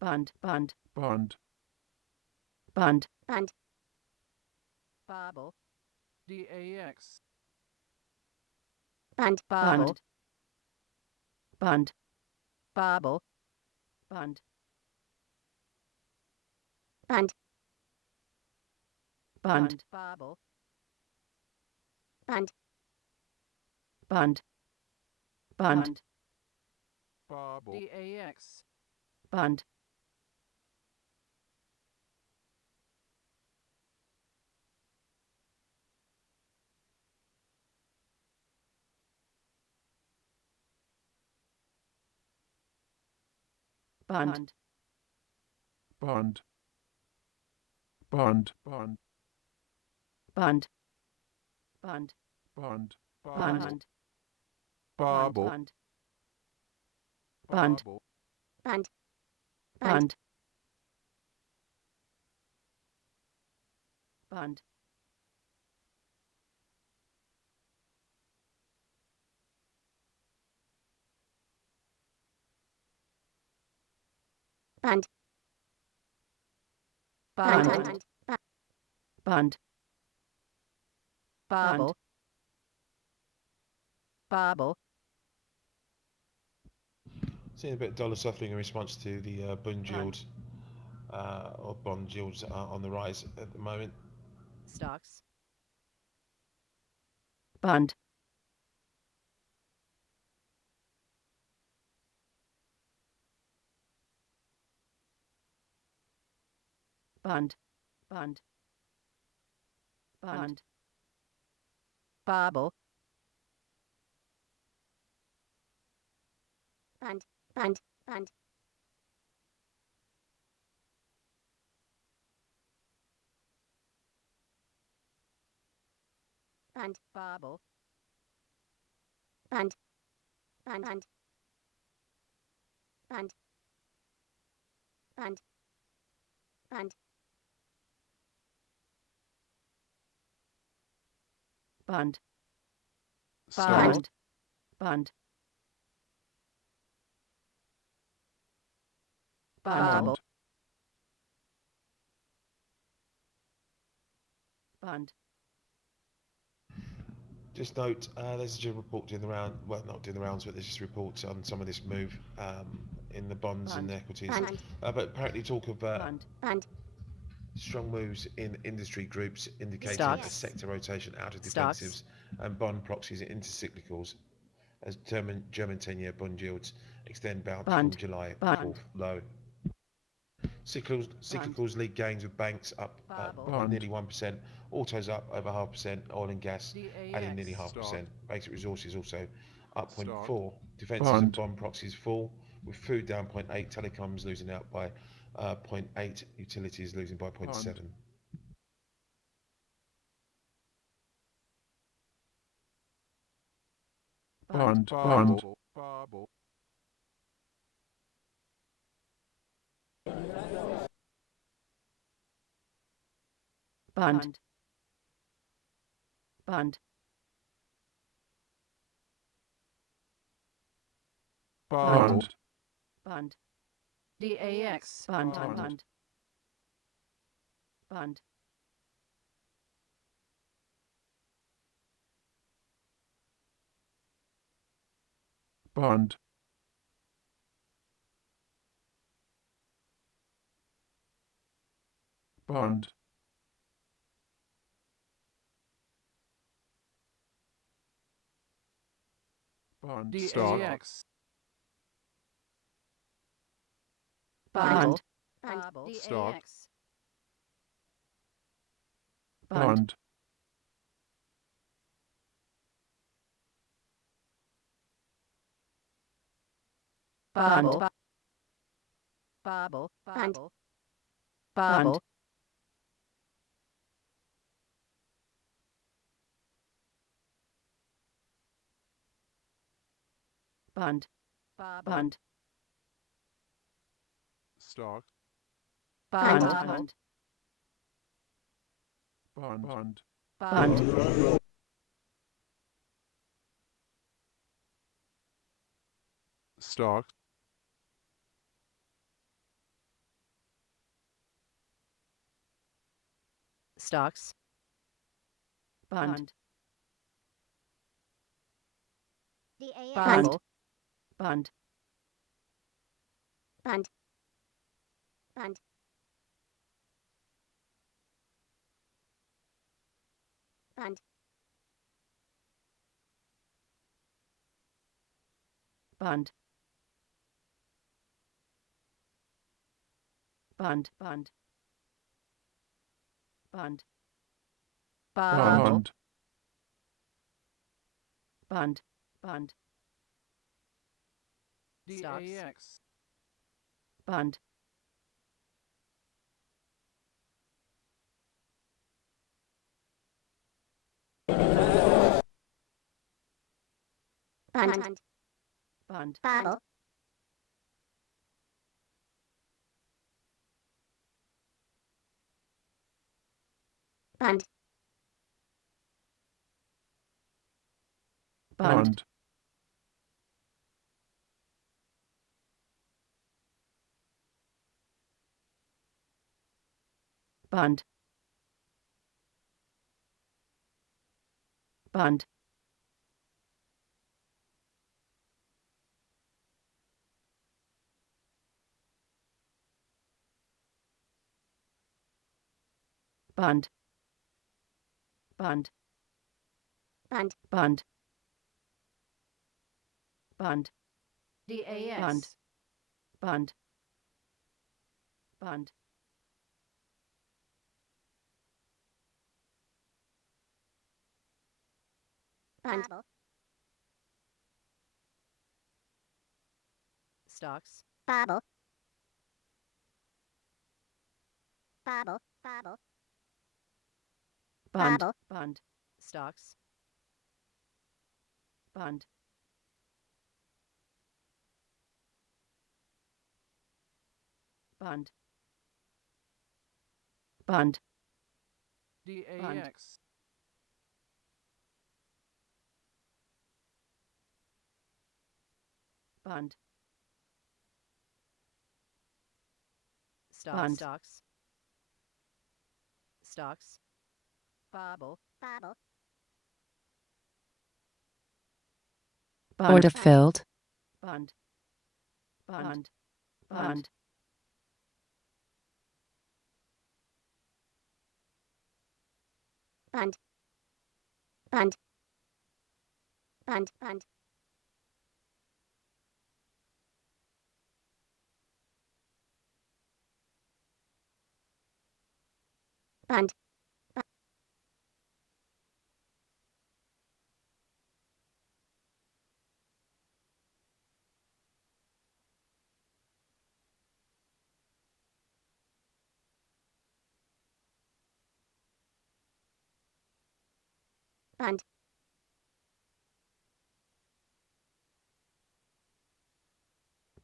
Bund. Bund. Bund. Bund. Bund. Bobble. DAX. Bund. Bobble. Bund. Bobble. Bund. Bund. Bund. Bobble. Bund. Bund. Bund. Bobble. DAX. Bund. Bund. Bund. Bund. Bund. Bund. Bund. Bund. Bund. Bobble. Bund. Bund. Bobble. Bund. Bund. Bund. Bund. Bund. Bund. Bund. Bobble. Bobble. Seeing a bit of dollar softening in response to the bund yields or bond yields on the rise at the moment. Stocks. Bund. Bund. Bund. Bund. Bobble. Bund. Bund. Bund. Bund. Bobble. Bund. Bund. Bund. Bund. Bund. Bund. Bund. Stocks. Bund. Bund. Bobble. Bund. Just note, there's just a report doing the round. Well, not doing the rounds, but there's just reports on some of this move in the bonds and Bund. the equities. Bund. But apparently, talk of Bund. Bund. strong moves in industry groups indicating Stocks. a sector rotation out of Stocks. defensives and bond proxies into cyclicals as German 10-year bond yields extend bounce from Bund. July Bund. fourth low. Cyclicals lead gains with banks up Bobble. Bund. nearly 1%, autos up over 0.5%, oil and gas adding nearly DAX. 0.5%, basic resources also up Stock. 0.4%, defences Bund. and bond proxies fall, with food down 0.8%, telecoms losing out by 0.8%, utilities losing by 0.7%. Bund. Bund. Bund. Bobble. Bund. Bund. Bund. Bund. DAX. Bund. Bund. Bund. Bund. Bund. Bund. Bund. Stock. DAX. Bund. Bund. Bobble. Stock. DAX. Bund. Bund. Bund. Bobble. Bund. Bobble. Bund. Bund. Bobble. Bund. Stock. Bund. Bund. Bund. Bund. Bund. Stock. Stocks. Bund. DAX. Bund. Bund. Bund. Bund. Bund. Bund. Bund. Bund. Bund. Bund. Bund. Bund. Stocks. DAX. Bund. Bund. Bund. Bobble. Bund. Bund. Bund. Bund. Bund. Bund. Bund. Bund. Bund. Bund. DAX. Bund. Bund. Bund. Stocks. Bobble. Bobble. Bobble. Bund. Bobble. Bund. Stocks. Bund. Bund. Bund. DAX. Bund. Stocks. Bund. Stocks. Stocks. Bobble. Bobble. Bund. Order filled. Bund. Bund. Bund. Bund. Bund. Bund. Bund. Bund. Bund.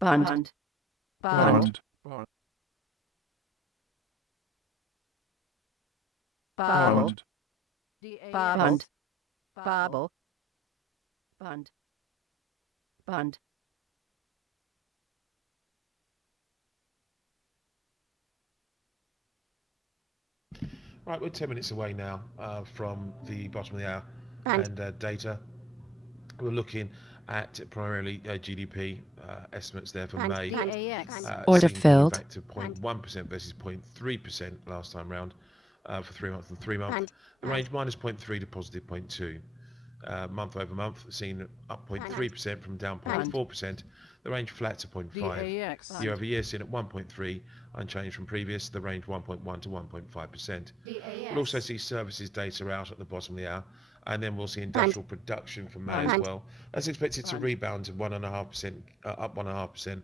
Bund. Bobble. Bund. Bobble. Bund. Bobble. Bobble. Bund. Bund. Right, we're 10 minutes away now from the bottom of the hour Bund. and data. We're looking at primarily GDP estimates there for Bund. May. Bund. DAX. Bund. Order Seeing coming filled. back to 0.1% versus 0.3% last time round for 3 months and 3 month. Bund. The range minus 0.3 to positive 0.2. Month over month, seen up 0.3% from down Bund. 4%. The range flat to 0.5. DAX. Year over year, seen at 1.3, unchanged from previous. The range 1.1 to 1.5%. We'll also see services data out at the bottom of the hour, and then we'll see industrial production for May as Bund. well. That's expected to Bund. rebound to 1.5%, up 1.5%.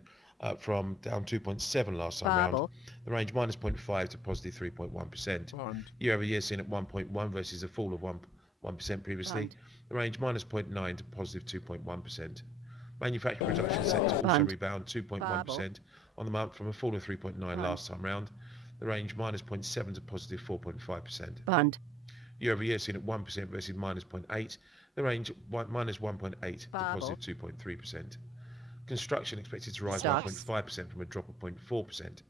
From down 2.7 last time round. Bobble. The range minus 0.5 to positive 3.1%. Bund. Year over year seen at 1.1 versus a fall of 1% previously. Bund. The range minus 0.9 to positive 2.1%. Manufacturing production set to also Bund. rebound 2.1% on the month from a fall of 3.9 last time round. The range minus 0.7 to positive 4.5%. Bund. Year over year seen at 1% versus minus 0.8. The range minus 1.8 to Bobble. positive 2.3%. Construction expected to rise Stocks. by 0.5% from a drop of 0.4%.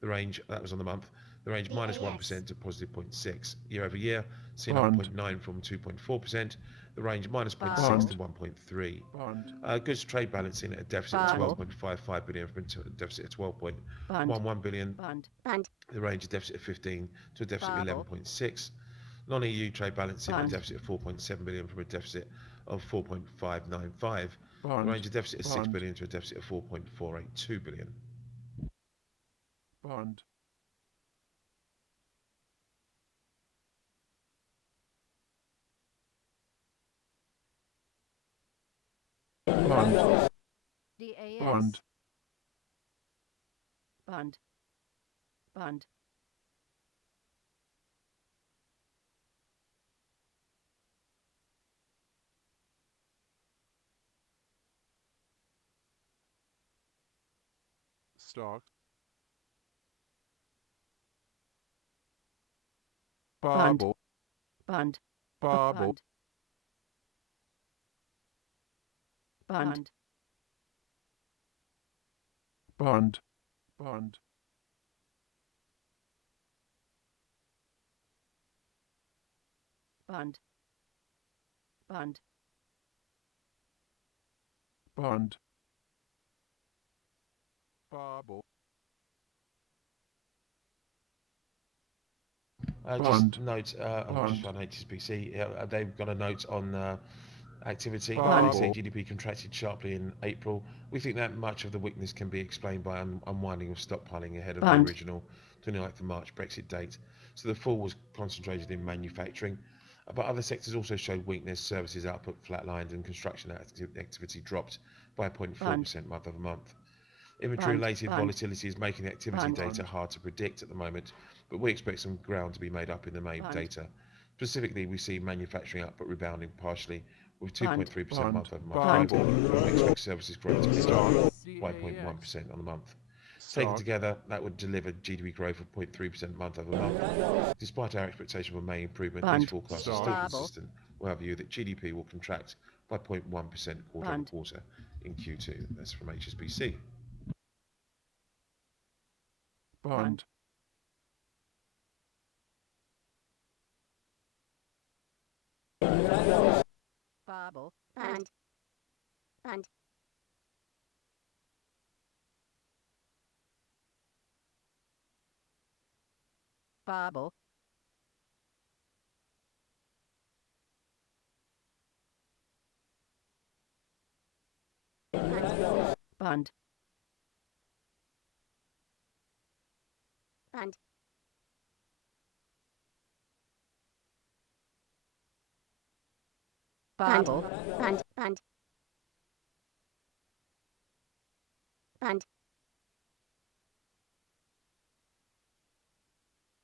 The range, that was on the month, the range minus 1% to positive 0.6. Year over year, seen up Bund. 0.9 from 2.4%. The range minus 0.6 Bund. to 1.3. Bund. Goods trade balance in at a deficit of Bund. 12.55 billion from a deficit of Bund. 12.11 billion. Bund. Bund. The range of deficit of 15 to a deficit of Bubble. 11.6. Non-EU trade balance in at a Bund. deficit of 4.7 billion from a deficit of 4.595. The Bund. range of deficit of 6 Bund. billion to a deficit of 4.482 billion. Bund. Bund. DAX. Bund. Bund. Bund. Stocks. Bund. Bobble. Bund. Bobble. Bund. Bund. Bund. Bund. Bund. Bund. Bubble. Just Bund. note, I'm just Bund. on HSBC. They've got a note on activity. They Bund. say GDP contracted sharply in April. We think that much of the weakness can be explained by unwinding of stockpiling ahead of the Bund. original 29th of March Brexit date. So the fall was concentrated in manufacturing. But other sectors also showed weakness. Services output flatlined and construction activity dropped by 0.4% month over month. Inventory-related Bund. volatility is making the activity Bund. data hard to predict at the moment, but we expect some ground to be made up in the May Bund. data. Specifically, we see manufacturing output rebounding partially with Bund. 2.3% month over month Bund. global. We expect services growth to pick Stock. up by 0.1% on the month. Taken Stock. together, that would deliver GDP growth of 0.3% month over month. Despite our expectation of a May improvement, Bund. these forecasts are Stock. still Bubble. consistent with our view that GDP will contract by 0.1% quarter over Bund. quarter in Q2. That's from HSBC. Bund. Bubble. Bund. Bund. Bubble. Bund. Bund. Bubble. Bund. Bund. Bund.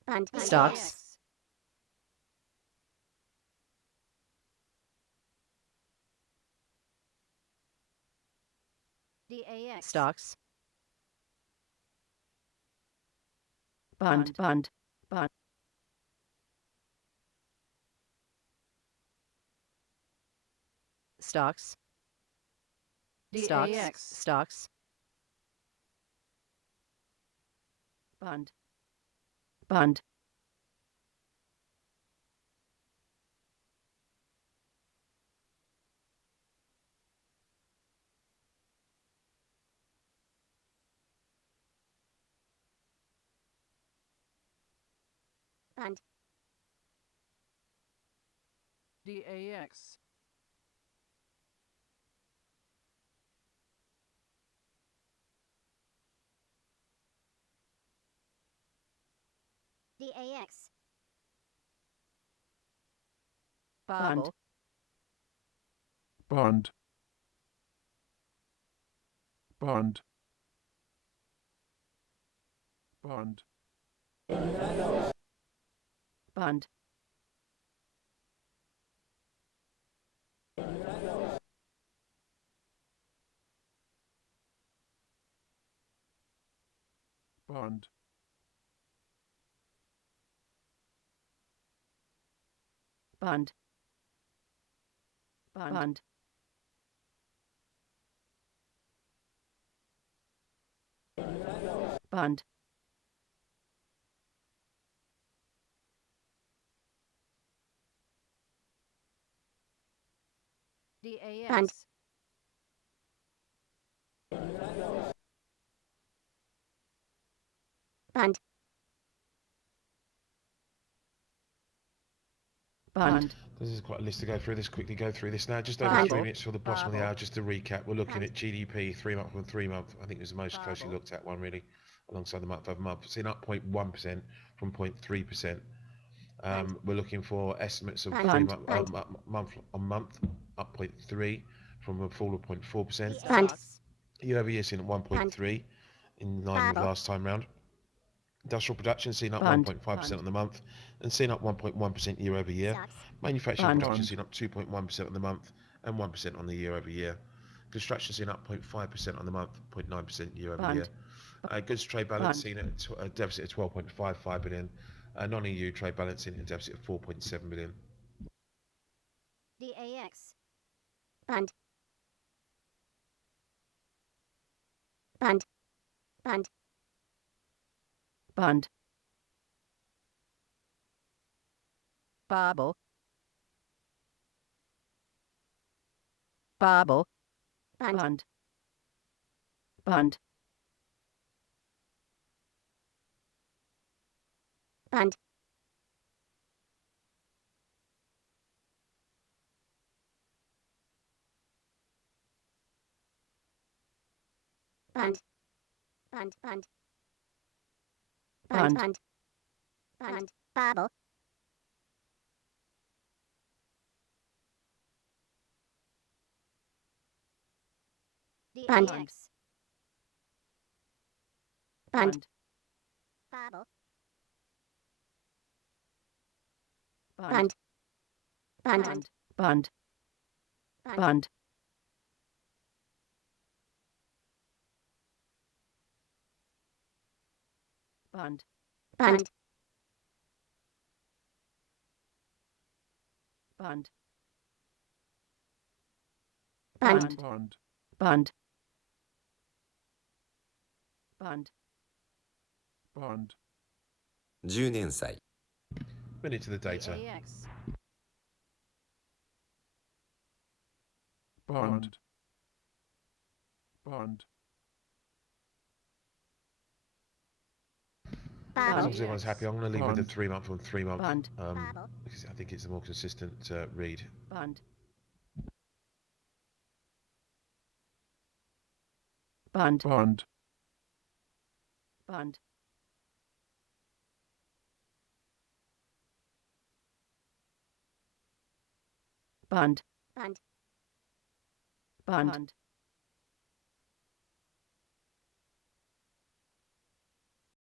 Bund. Stocks. DAX. Stocks. Bund. Bund. Bund. Stocks. Stocks. DAX. Stocks. Bund. Bund. Bund. DAX. DAX. Bubble. Bund. Bund. Bund. Bund. Bund. Bund. Bund. Bund. DAX. Bund. Bund. This is quite a list to go through. Let's quickly go through this now. Just over Bubble. 3 minutes for the bottom of the Bubble. hour. Just to recap, we're looking Bund. at GDP 3 month on 3 month. I think it was the most closely Bubble. looked at one really, alongside the month over month. Seen up 0.1% from 0.3%. We're looking for estimates of Bund. 3 month, Bund. month on month, up 0.3 from a fall of 0.4%. Bund. Stocks. Year over year seen at 1.3 in line with Bubble. last time round. Industrial production seen up Bund. 1.5% on the month and seen up 1.1% year over year. Stocks. Manufacturing Bund. production Bund. seen up 2.1% on the month and 1% on the year over year. Construction seen up 0.5% on the month, 0.9% year over Bund. year. Goods trade balance Bund. seen at a deficit of 12.55 billion. Non-EU trade balance seen at a deficit of 4.7 billion. DAX. Bund. Bund. Bund. Bund. Bubble. Babel. Bund. Bund. Bund. Bund. Bund. Bund. Bund. Bund. Bund. Bund. Bund. Babel. Bund. DAX. Bund. Bund. Babel. Bund. Bund. Bund. Bund. Bund. Bund. Bund. Bund. Bund. Bund. Bund. Bund. Bund. Bund. 10年債 Minute to the data. DAX. Bund. Bund. As Babel. long as everyone's happy, I'm going to leave with the Bund. 3 month on 3 month. Bund. Babel. Because I think it's a more consistent read. Bund. Bund. Bund. Bund. Bund. Bund. Bund.